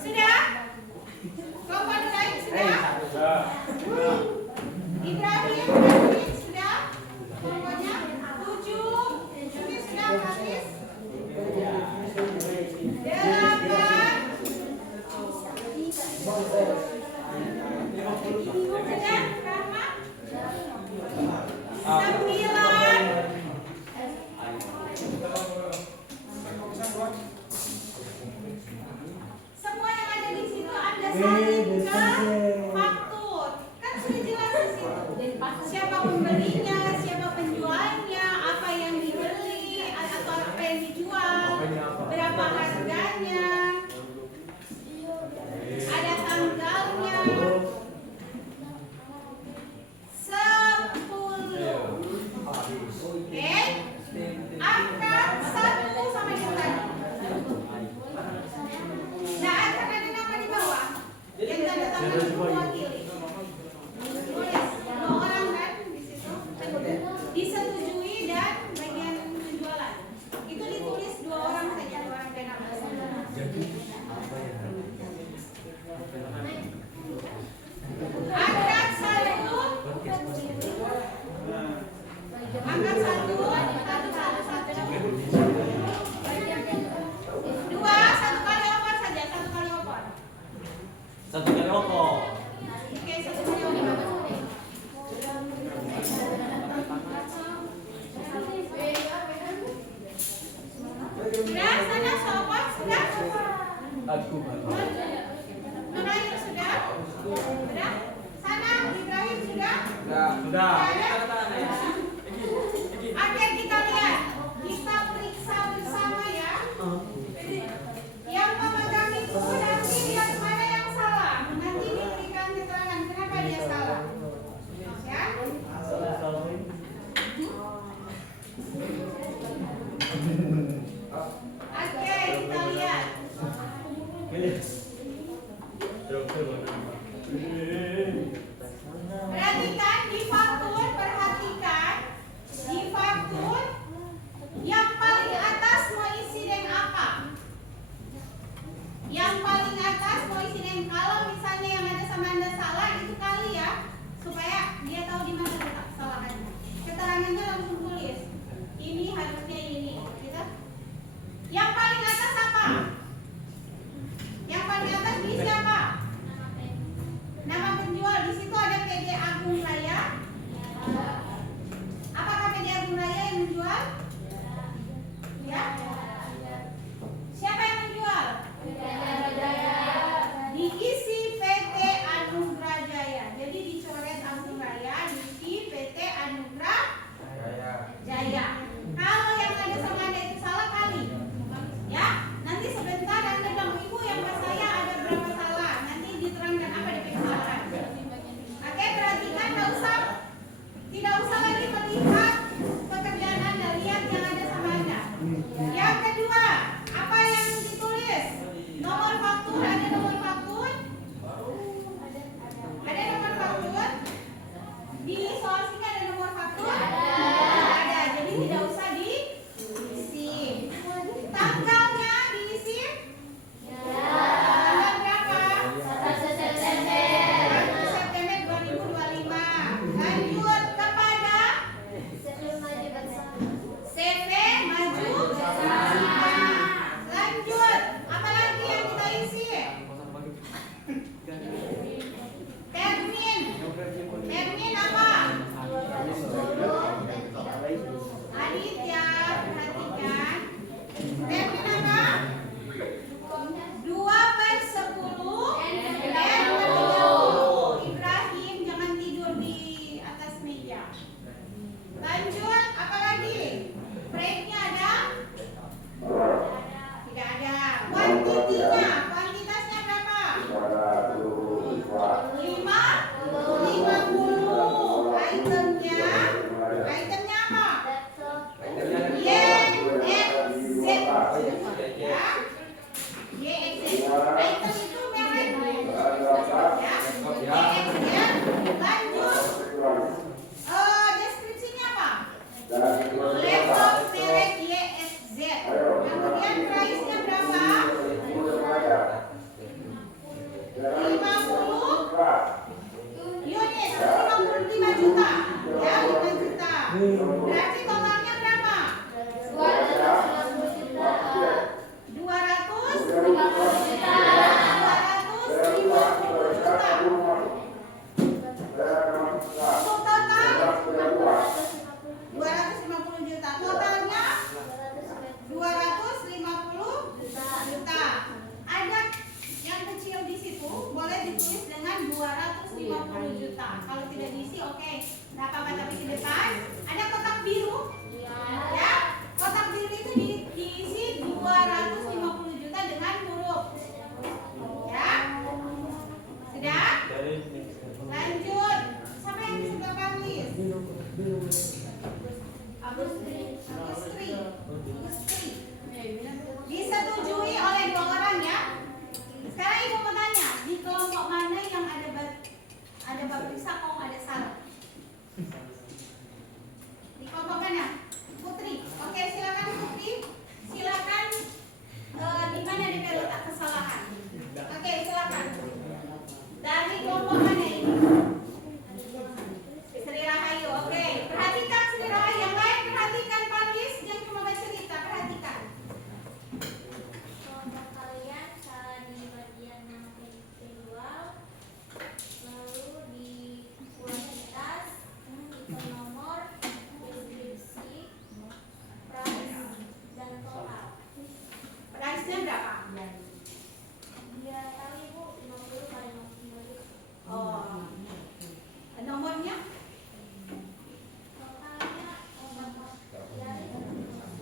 Sudah? Kelompok lain sudah? Ibrahim sudah? Kelompoknya 7. Ini sudah habis? 8. Sudah? Berapa? 9. Semua yang ada di situ Anda salin ke faktur. Kan sudah jelas di situ. Siapa pembelinya, siapa penjualnya, apa yang dibeli atau apa yang dijual, berapa harganya, ada tanggalnya. 10. Oke? Angkat 1 sampai dengan nah, akan ada nama di bawah yang tanda tangan mewakili. Tulis 2 orang kan di situ. Disetujui dan bagian penjualan. Itu ditulis 2 orang saja, 2 orang dan nama. Angkat 1. Angkat 1. 2. 1 kali opor saja, 1 kali opor. Oke, 1 kali opor. Sudah, sana sopor sudah. Nunair sudah. Sudah. Sana Ibrahim sudah. Sudah. Oke, kita lihat. Kita periksa bersama ya. Yang memegang itu nanti lihat mana yang salah. Nanti diberikan keterangan kenapa dia salah. Ya. Oke, kita lihat.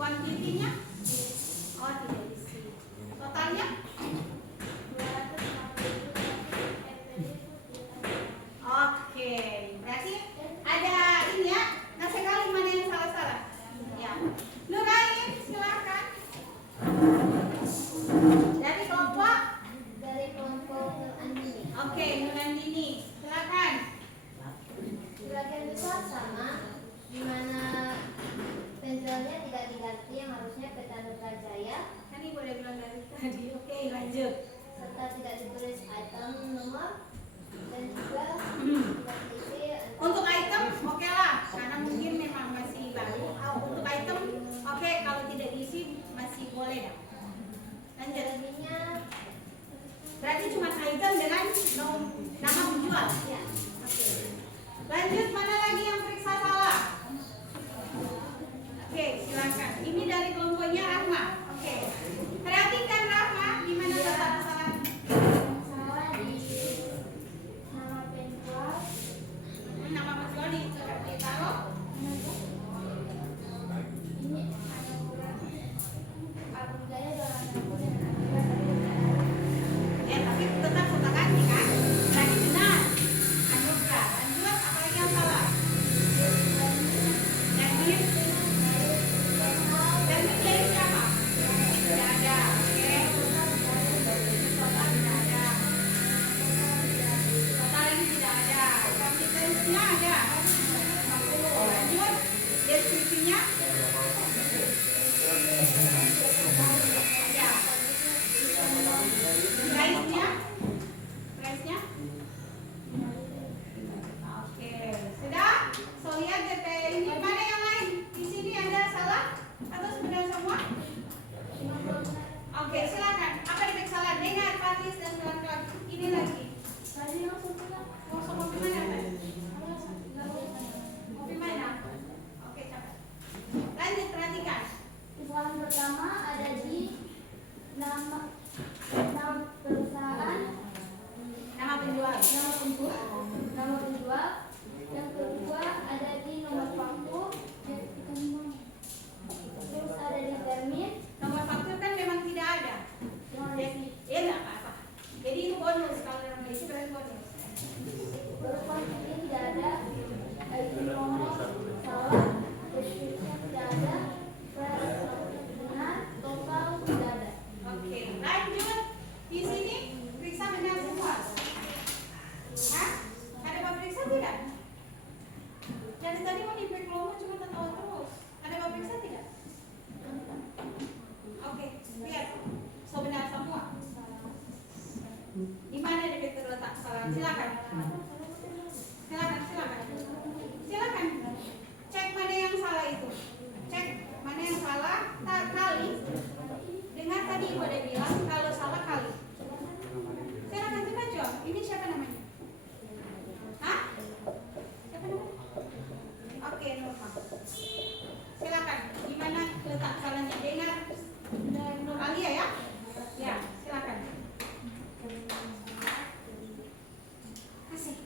Kuantitinya? Oh, tidak diisi. Totalnya? 250 Oke, berarti ada ini ya. Nah, sekali mana yang salah-salah? Ya. Nurain, silakan. Dari kelompok? dari kelompok Nurandini. Oke, Nurandini, silakan. Sebagian besar sama, di mana pensilnya tidak diganti yang harusnya peta Nutrajaya, Kan ibu udah bilang dari tadi. Oke, lanjut. serta tidak ditulis item nomor dan juga tidak diisi Untuk item, oke lah, karena mungkin memang masih baru. Oh, untuk item, oke, kalau tidak diisi masih boleh dah. Lanjut. jadinya Berarti cuma item dengan nama penjual. ya. Oke. Lanjut, mana lagi yang periksa salah? Oke, silakan. Ini dari kelompoknya Rahma. Oke. Perhatikan Rahma, di mana letak kesalahan? Salah di nama penjual. Nama penjual ditaruh. Ini Agung Jaya dalam Tapi tetap suka ganti kan? Berarti benar. Anugerah. Lanjut, apa lagi yang salah? Danir. Danir dari siapa? Tidak ada. Oke. Total tidak ada. Total ini tidak ada. Kuantitasnya ada. 50. Lanjut. Deskripsinya? Ada. Price-nya? Price-nya? Oke, sudah? So lihat DP ini mana yang lain? Di sini ada salah atau sudah semua? Oke, silakan. Apa yang salah? Dengar, Fatis dan kawan-kawan. Ini lagi. tadi langsung pulang. Mau sama mana? Kopi mana? Oke, catat. Lanjut, perhatikan. Kesalahan pertama ada di nama perusahaan, Nama penjual. nama penjual. Yang kedua ada di nomor faktur. Terus ada di termin. Nomor faktur kan memang tidak ada. Ya, enggak apa-apa. Jadi itu bonus kalau dalam Malaysia berarti bonus. Terus fakturnya tidak ada. ID nomor salah. Deskripsinya tidak ada. Price benar. Total tidak ada. Oke, lanjut. Di sini periksa benar semua. Hah? Ada Bapak periksa tidak? Dari tadi mau diberi kelompok cuma tertawa terus. Ada Bapak periksa tidak? Oke, lihat. So benar semua. Di mana DP terletak kesalahan? Silakan. Silakan, silakan. Silakan. Cek mana yang salah itu. Cek mana yang salah. Kali. Dengar tadi ibu ada bilang kalau salah kali. Silakan kita jawab. Ini siapa namanya? Hah? Siapa namanya? Oke, Nurma. Silakan. Di mana letak salahnya? Dengar Nur Alia ya? Ya, silakan. Kasih.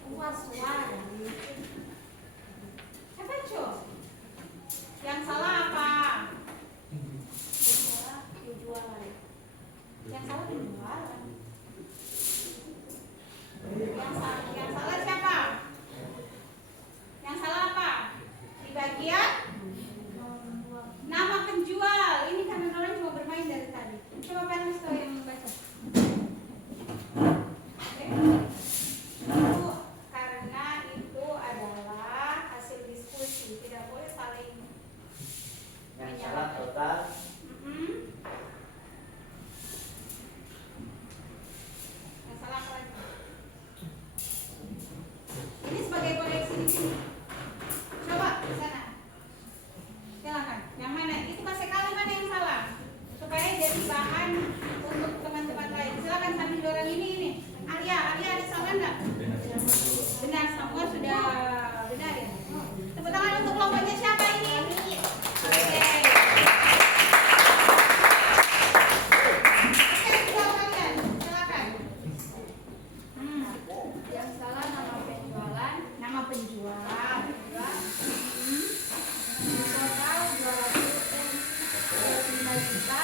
juta,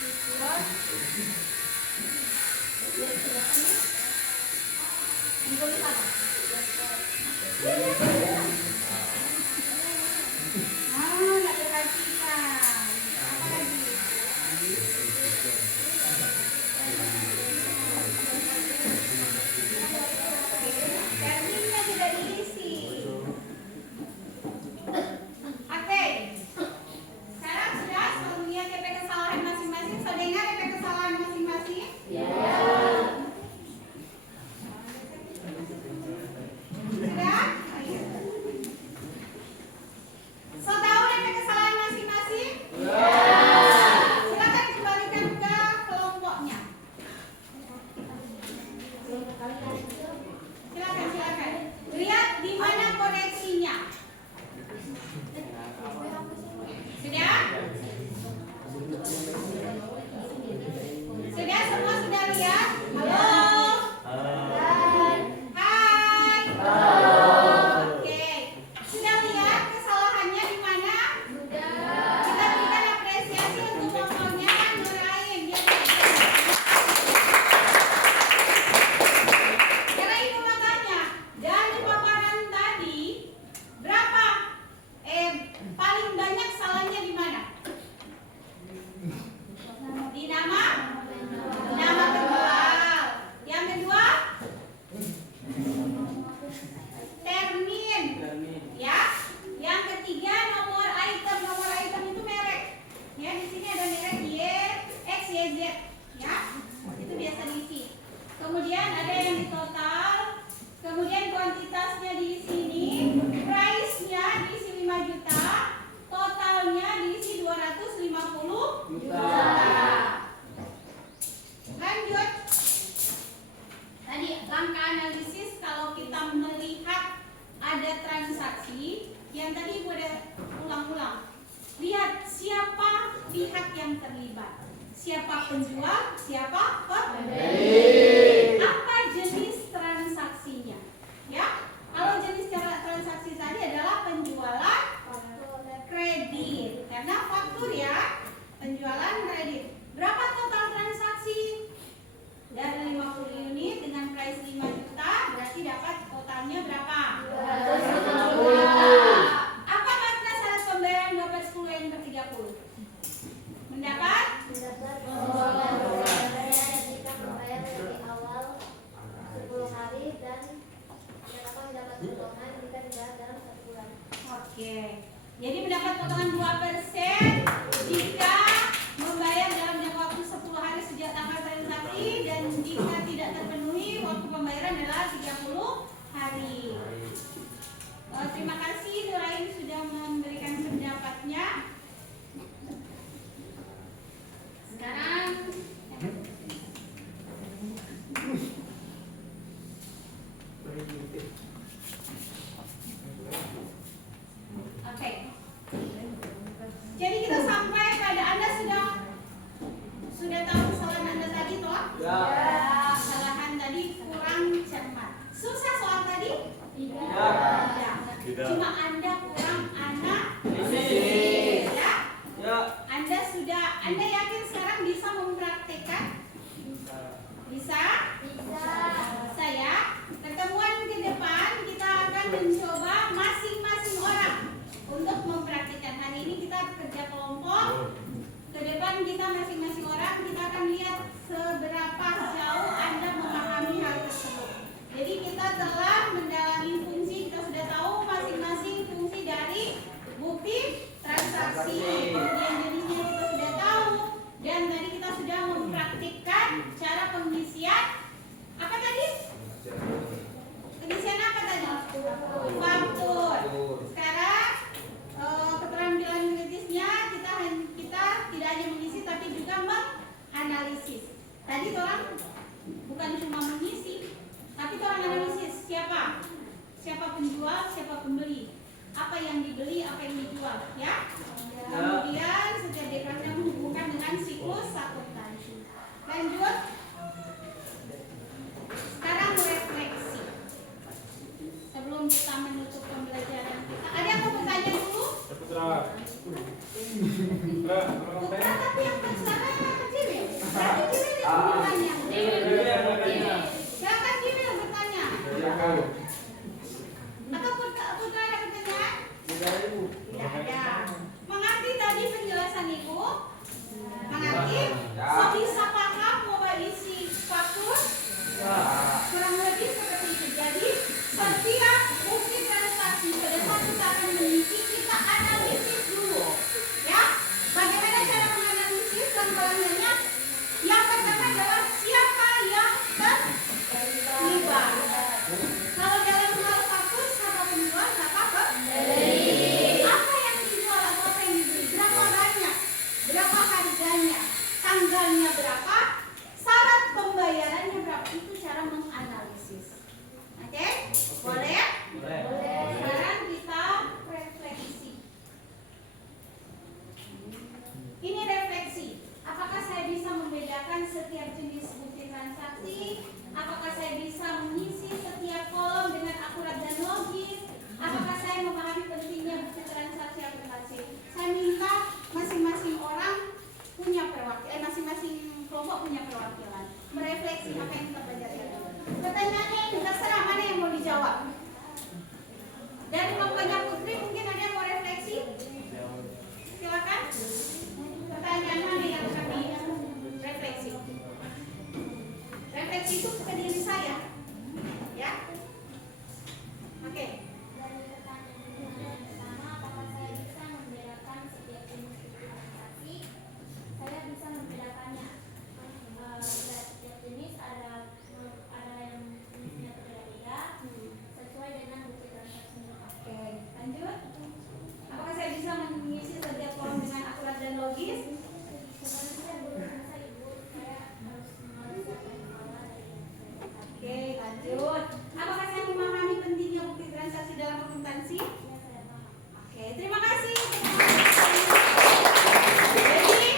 distributor, ditulis apa? Nggak perhatikan. Apa lagi? Terminnya sudah diisi. Oke. Sekarang sudah melihat DP kesalahan masing-masing. Sudah dengar DP kesalahan masing-masing? Sudah? Ayo. So tahu DP kesalahan masing-masing? Silakan kembalikan ke kelompoknya. Silakan. Lihat di mana koreksinya. Sudah? Sudah semua sudah lihat? Halo? Hai. Oke. Sudah lihat kesalahannya di mana? Kita berikan apresiasi untuk kelompoknya Nurain. Dia sekarang ibu mau tanya, dari paparan tadi berapa paling banyak salahnya di mana? Di nama penjual. Yang kedua, termin. Ya. Yang ketiga, nomor item. Nomor item itu merek. Ya, di sini ada merek X, Y, Z. Ya. Itu biasa diisi. Kemudian ada yang di total. Kemudian kuantitasnya di sini. Price-nya diisi 5 juta. Totalnya diisi 250 juta. Lanjut. Tadi langkah analisis kalau kita melihat ada transaksi yang tadi Ibu udah ulang-ulang. Lihat siapa pihak yang terlibat. Siapa penjual, siapa pembeli. Apa jenis transaksinya? Ya. Kalau jenis transaksi tadi adalah penjualan kredit. Karena faktur ya, penjualan kredit. Berapa total transaksi? Dari 50 unit dengan price 5 juta, berarti dapat totalnya berapa? 250. Apa makna syarat pembayaran 2/10 yang ke-30? Mendapat? Jika membayar dari awal 10 hari dan dinyatakan mendapat potongan jika dibayar dalam 1 bulan. Oke. Jadi mendapat potongan 2% jika membayar dalam jangka waktu 10 hari sejak tanggal transaksi dan jika tidak terpenuhi waktu pembayaran adalah 30 hari. Terima kasih Nurain sudah memberikan pendapatnya. Sekarang oke. Jadi kita sampai pada Anda sudah tahu kesalahan Anda tadi toh? Ya. Kesalahan tadi kurang cermat. Susah soal tadi? Tidak. Cuma Anda kurang analisis. Ya? Anda yakin sekarang bisa mempraktekkan? Bisa? Bisa ya. Pertemuan ke depan kita akan mencoba masing-masing orang untuk mempraktikkan. Hari ini kita kerja kelompok. Ke depan kita masing-masing orang kita akan lihat seberapa jauh Anda memahami hal tersebut. Jadi kita telah mendalami fungsi, kita sudah tahu masing-masing fungsi dari bukti transaksi. Kemudian jenisnya kita sudah tahu dan tadi kita sudah mempraktikkan cara pengisian apa tadi? Pengisian apa tadi? Faktur. Sekarang keterampilan kritisnya kita tidak hanya mengisi tapi juga menganalisis. Tadi orang Putra. Putra, orang Putra lain. tapi yang sekarang kecil ya? Berarti Jibril yang bertanya. Silakan Jibril bertanya. Atau Putra ada pertanyaan? Tidak ada. Mengerti tadi penjelasan Ibu? Mengerti? So bisa paham mau isi faktur? Kurang lebih seperti itu. Jadi setiap bukti transaksi pada saat kita akan mengisi, kita analisis dulu. Ya, bagaimana cara menganalisis dan pelanggannya? Yang pertama adalah siapa yang terlibat. Kalau dalam hal faktur, siapa penjual, siapa pembeli. Apa yang dijual atau apa yang dibeli? Berapa banyak? Berapa harganya? Tanggalnya berapa? Syarat pembayarannya berapa? Itu cara menganalisis. Oke? Boleh? Sekarang kita refleksi. Ini refleksi. Apakah saya bisa membedakan setiap jenis bukti transaksi? Apakah saya bisa mengisi setiap kolom dengan akurat dan logis? Apakah saya memahami pentingnya bukti transaksi aplikasi? Saya minta masing-masing orang punya perwakilan, masing-masing kelompok punya perwakilan. Merefleksi apa yang kita pelajari. Pertanyaannya ini terserah mana yang mau dijawab. Dari kelompoknya Putri mungkin ada yang mau refleksi? Silakan. Pertanyaan mana yang kami refleksi? Refleksi itu ke diri saya, ya. Oke. Dari pertanyaan yang pertama, apakah saya bisa membedakan setiap jenis bukti transaksi? Saya bisa membedakannya. Setiap jenis ada yang jenisnya berbeda-beda sesuai dengan bukti transaksinya. Oke, lanjut. Apakah saya bisa mengisi setiap kolom dengan akurat dan logis? Sebenarnya belum bisa Ibu, saya harus menganalisis pola dari yang saya dapat. Oke, lanjut. Apakah saya memahami pentingnya bukti transaksi dalam akuntansi? Ya, saya paham. Oke, terima kasih. Jadi,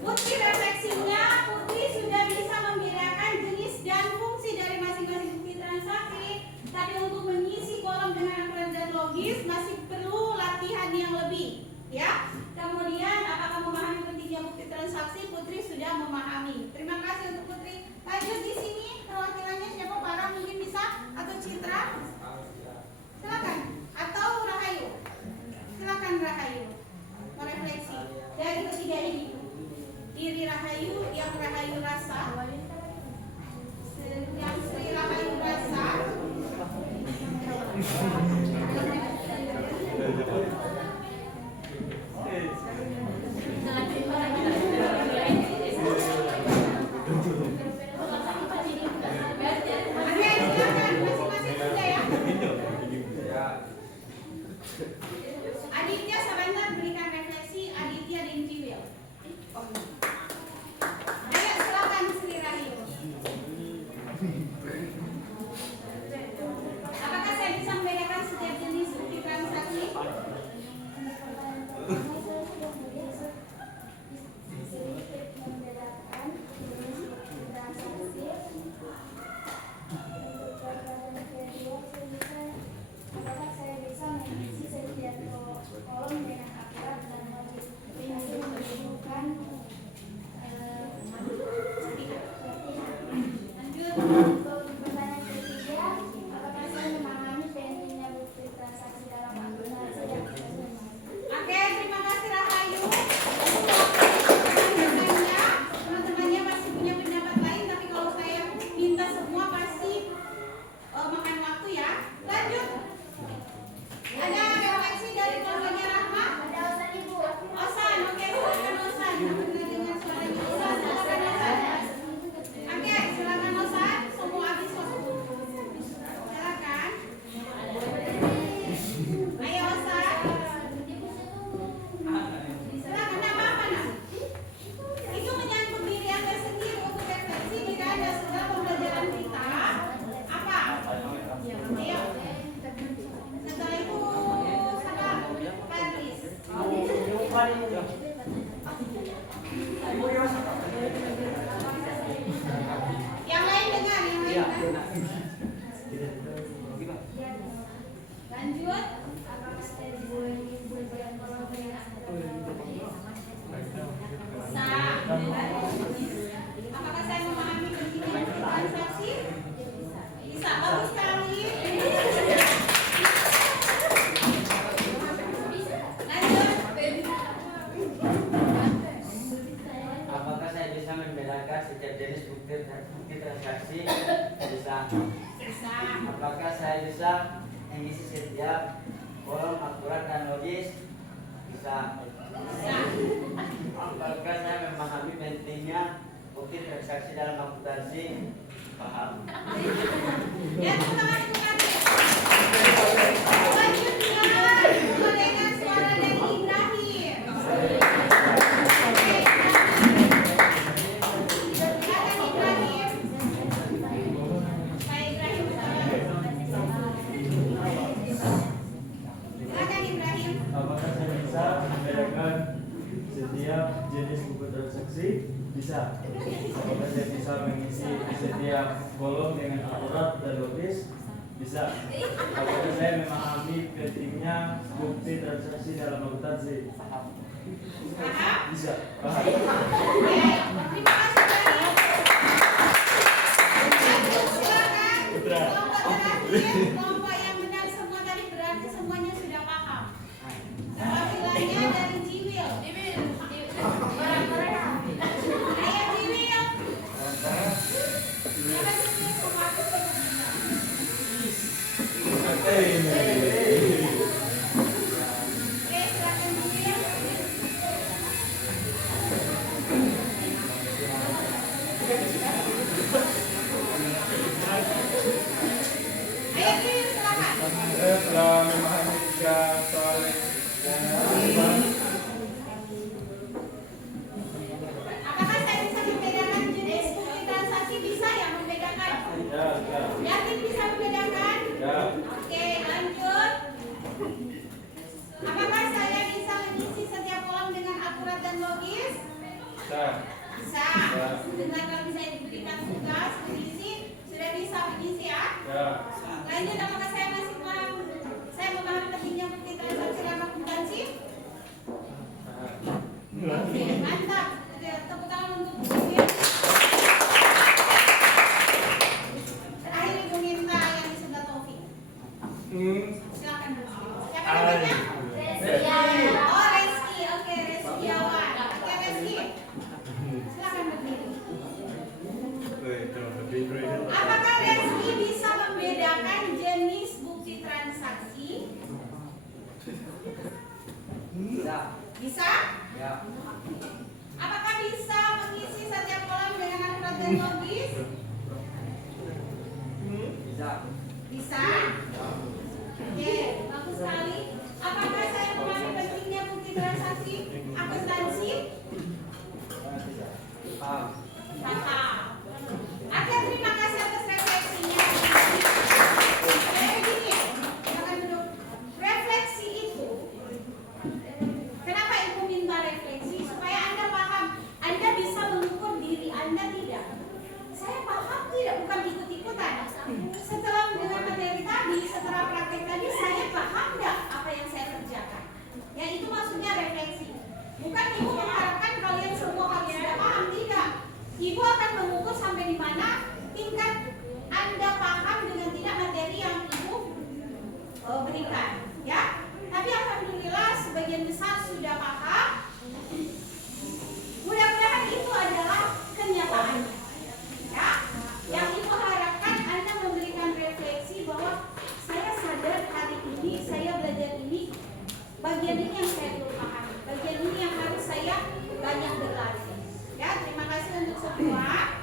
bukti refleksinya Putri sudah bisa membedakan jenis dan fungsi dari masing-masing bukti transaksi. Tapi untuk mengisi kolom dengan akurat dan logis masih perlu latihan yang lebih, ya. Kemudian, apakah memahami pentingnya bukti transaksi? Putri sudah memahami. Terima kasih untuk Putri. Lanjut di sini perwakilannya siapa? Para mungkin bisa atau Citra? Silakan. Atau Rahayu? Silakan Rahayu. Merefleksi dari ketiga ini. Diri Rahayu, yang Rahayu rasa, yang Sri Rahayu rasa. Oke, silakan masing-masing sudah ya. Aditya sebentar berikan refleksi. Aditya dan Jiwil. Ayo silakan Sri Rahayu. Apakah saya bisa membedakan setiap jenis bukti transaksi? Apakah saya bisa mengisi setiap kolom dengan akurat dan logis dengan menunjukkan Lanjut. pertanyaan ketiga, apakah saya memahami pentingnya bukti transaksi dalam akuntansi dan bisnis? Oke, terima kasih Rahayu. Teman-temannya masih punya pendapat lain, tapi kalau saya minta semua pasti makan waktu ya. Lanjut. Ada refleksi dari kelompoknya Rahma? Ada usaha Ibu. Osan, oke, silakan Osan. Aku dengar suaranya Osan, silakan Osan. Oke, silakan Osan. Semua habis waktu. Silakan. Ayo Osan. Silakan, nama apa nak? Itu menyangkut diri Anda sendiri untuk refleksi. Jika Anda sudah pembelajaran kita, apa? Ayo. Setelah itu, siapa? Paris. Yang lain dengar, yang lain dengar. Lanjut. Apakah saya boleh berjalan kolom dengan setiap jenis bukti transaksi? Bisa. Bisa. Apakah saya bisa mengisi setiap kolom akurat dan logis? Bisa. Bisa. Apakah saya memahami pentingnya bukti transaksi dalam akuntansi? Paham. Ya, tepuk tangan untuk Ade. Selanjutnya, dengan suara dari Ibrahim. Oke, silakan Ibrahim. Pak Ibrahim, silakan Ibrahim. Apakah saya bisa membedakan setiap jenis buku transaksi? Bisa. Apakah saya bisa mengisi setiap kolom dengan akurat dan logis? Bisa. Apakah saya memahami pentingnya bukti transaksi dalam akuntansi? Paham? Bisa. Paham. Oke, terima kasih banyak. Lanjut, silakan. Kelompok terakhir, kelompok yang benar semua tadi berarti semuanya sudah paham. Perwakilannya dari Jiwil. Ayo Jiwil. Siapa Jiwil? Semua aku Oke, silakan Jiwil. Ayo Jiwil, silakan. Saya telah memahami 3 soal yang Apakah saya bisa membedakan jenis bukti transaksi? Bisa ya membedakan? Ya, ya. Yakin bisa membedakan? Ya. Oke, lanjut. Apakah saya bisa mengisi setiap kolom dengan akurat dan logis? bisa. Bisa. Dengan kalau misalnya diberikan tugas mengisi, sudah bisa mengisi ya? Ya. Lanjut, apakah saya masih paham? Saya memahami pentingnya bukti transaksi dalam akuntansi? Oke, mantap. Oke, tepuk tangan untuk Jiwil. Terakhir Ibu Minta yang di sebelah Taufik. Silakan Bu. Siapa namanya? Oh, Reski. Oke, Reskiawan. Oke, Reski. Silakan berdiri. Apakah Reski bisa membedakan jenis bukti transaksi? Bisa. Bisa? Ya. Apakah bisa mengisi setiap kolom dengan akurat dan logis? Bisa. Bisa? Oke, bagus sekali. Apakah saya memahami pentingnya bukti transaksi akuntansi? Paham. Paham. Oke, terima kasih atas refleksinya. Jadi gini, silakan duduk. Refleksi itu, kenapa Ibu minta refleksi? Supaya Anda paham, Anda bisa mengukur diri Anda tidak. Saya paham tidak, bukan ikut-ikutan. Setelah mendengar materi tadi, setelah praktek tadi, saya paham tidak apa yang saya kerjakan. Ya, itu maksudnya refleksi. Bukan Ibu mengharapkan kalian semua harus sudah paham, tidak. Ibu akan mengukur sampai di mana tingkat Anda paham dengan tidak materi yang Ibu berikan, ya. Tapi alhamdulillah sebagian besar sudah paham. Mudah-mudahan itu adalah kenyataannya, ya. Yang Ibu harapkan Anda memberikan refleksi bahwa saya sadar hari ini saya belajar ini, bagian ini yang saya belum pahami, bagian ini yang harus saya banyak berlatih. Ya, terima kasih untuk semua.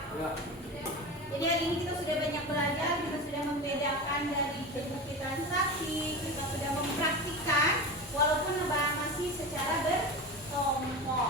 Jadi hari ini kita sudah banyak belajar, kita sudah membedakan dari bukti transaksi, kita sudah mempraktikkan walaupun masih secara berkelompok.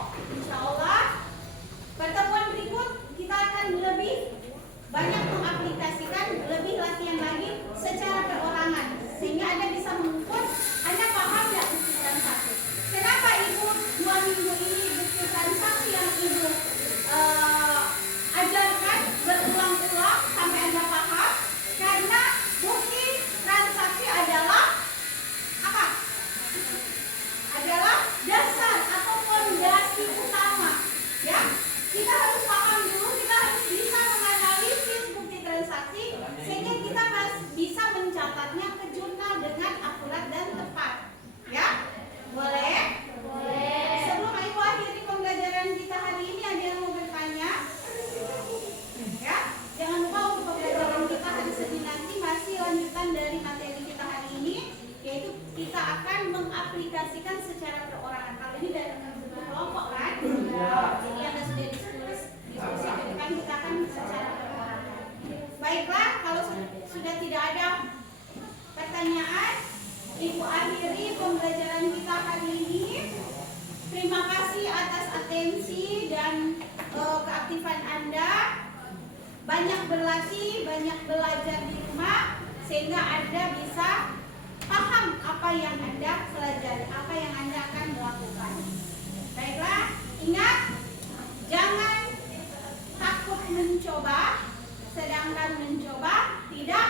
belajar di rumah sehingga Anda bisa paham apa yang Anda pelajari, apa yang Anda akan melakukan. Baiklah, ingat, jangan takut mencoba, sedangkan mencoba tidak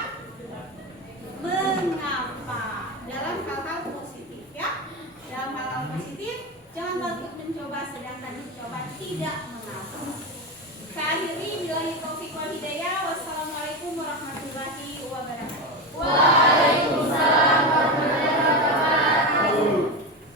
mengapa. Dalam hal-hal positif ya, dalam hal-hal positif jangan takut mencoba, sedangkan mencoba tidak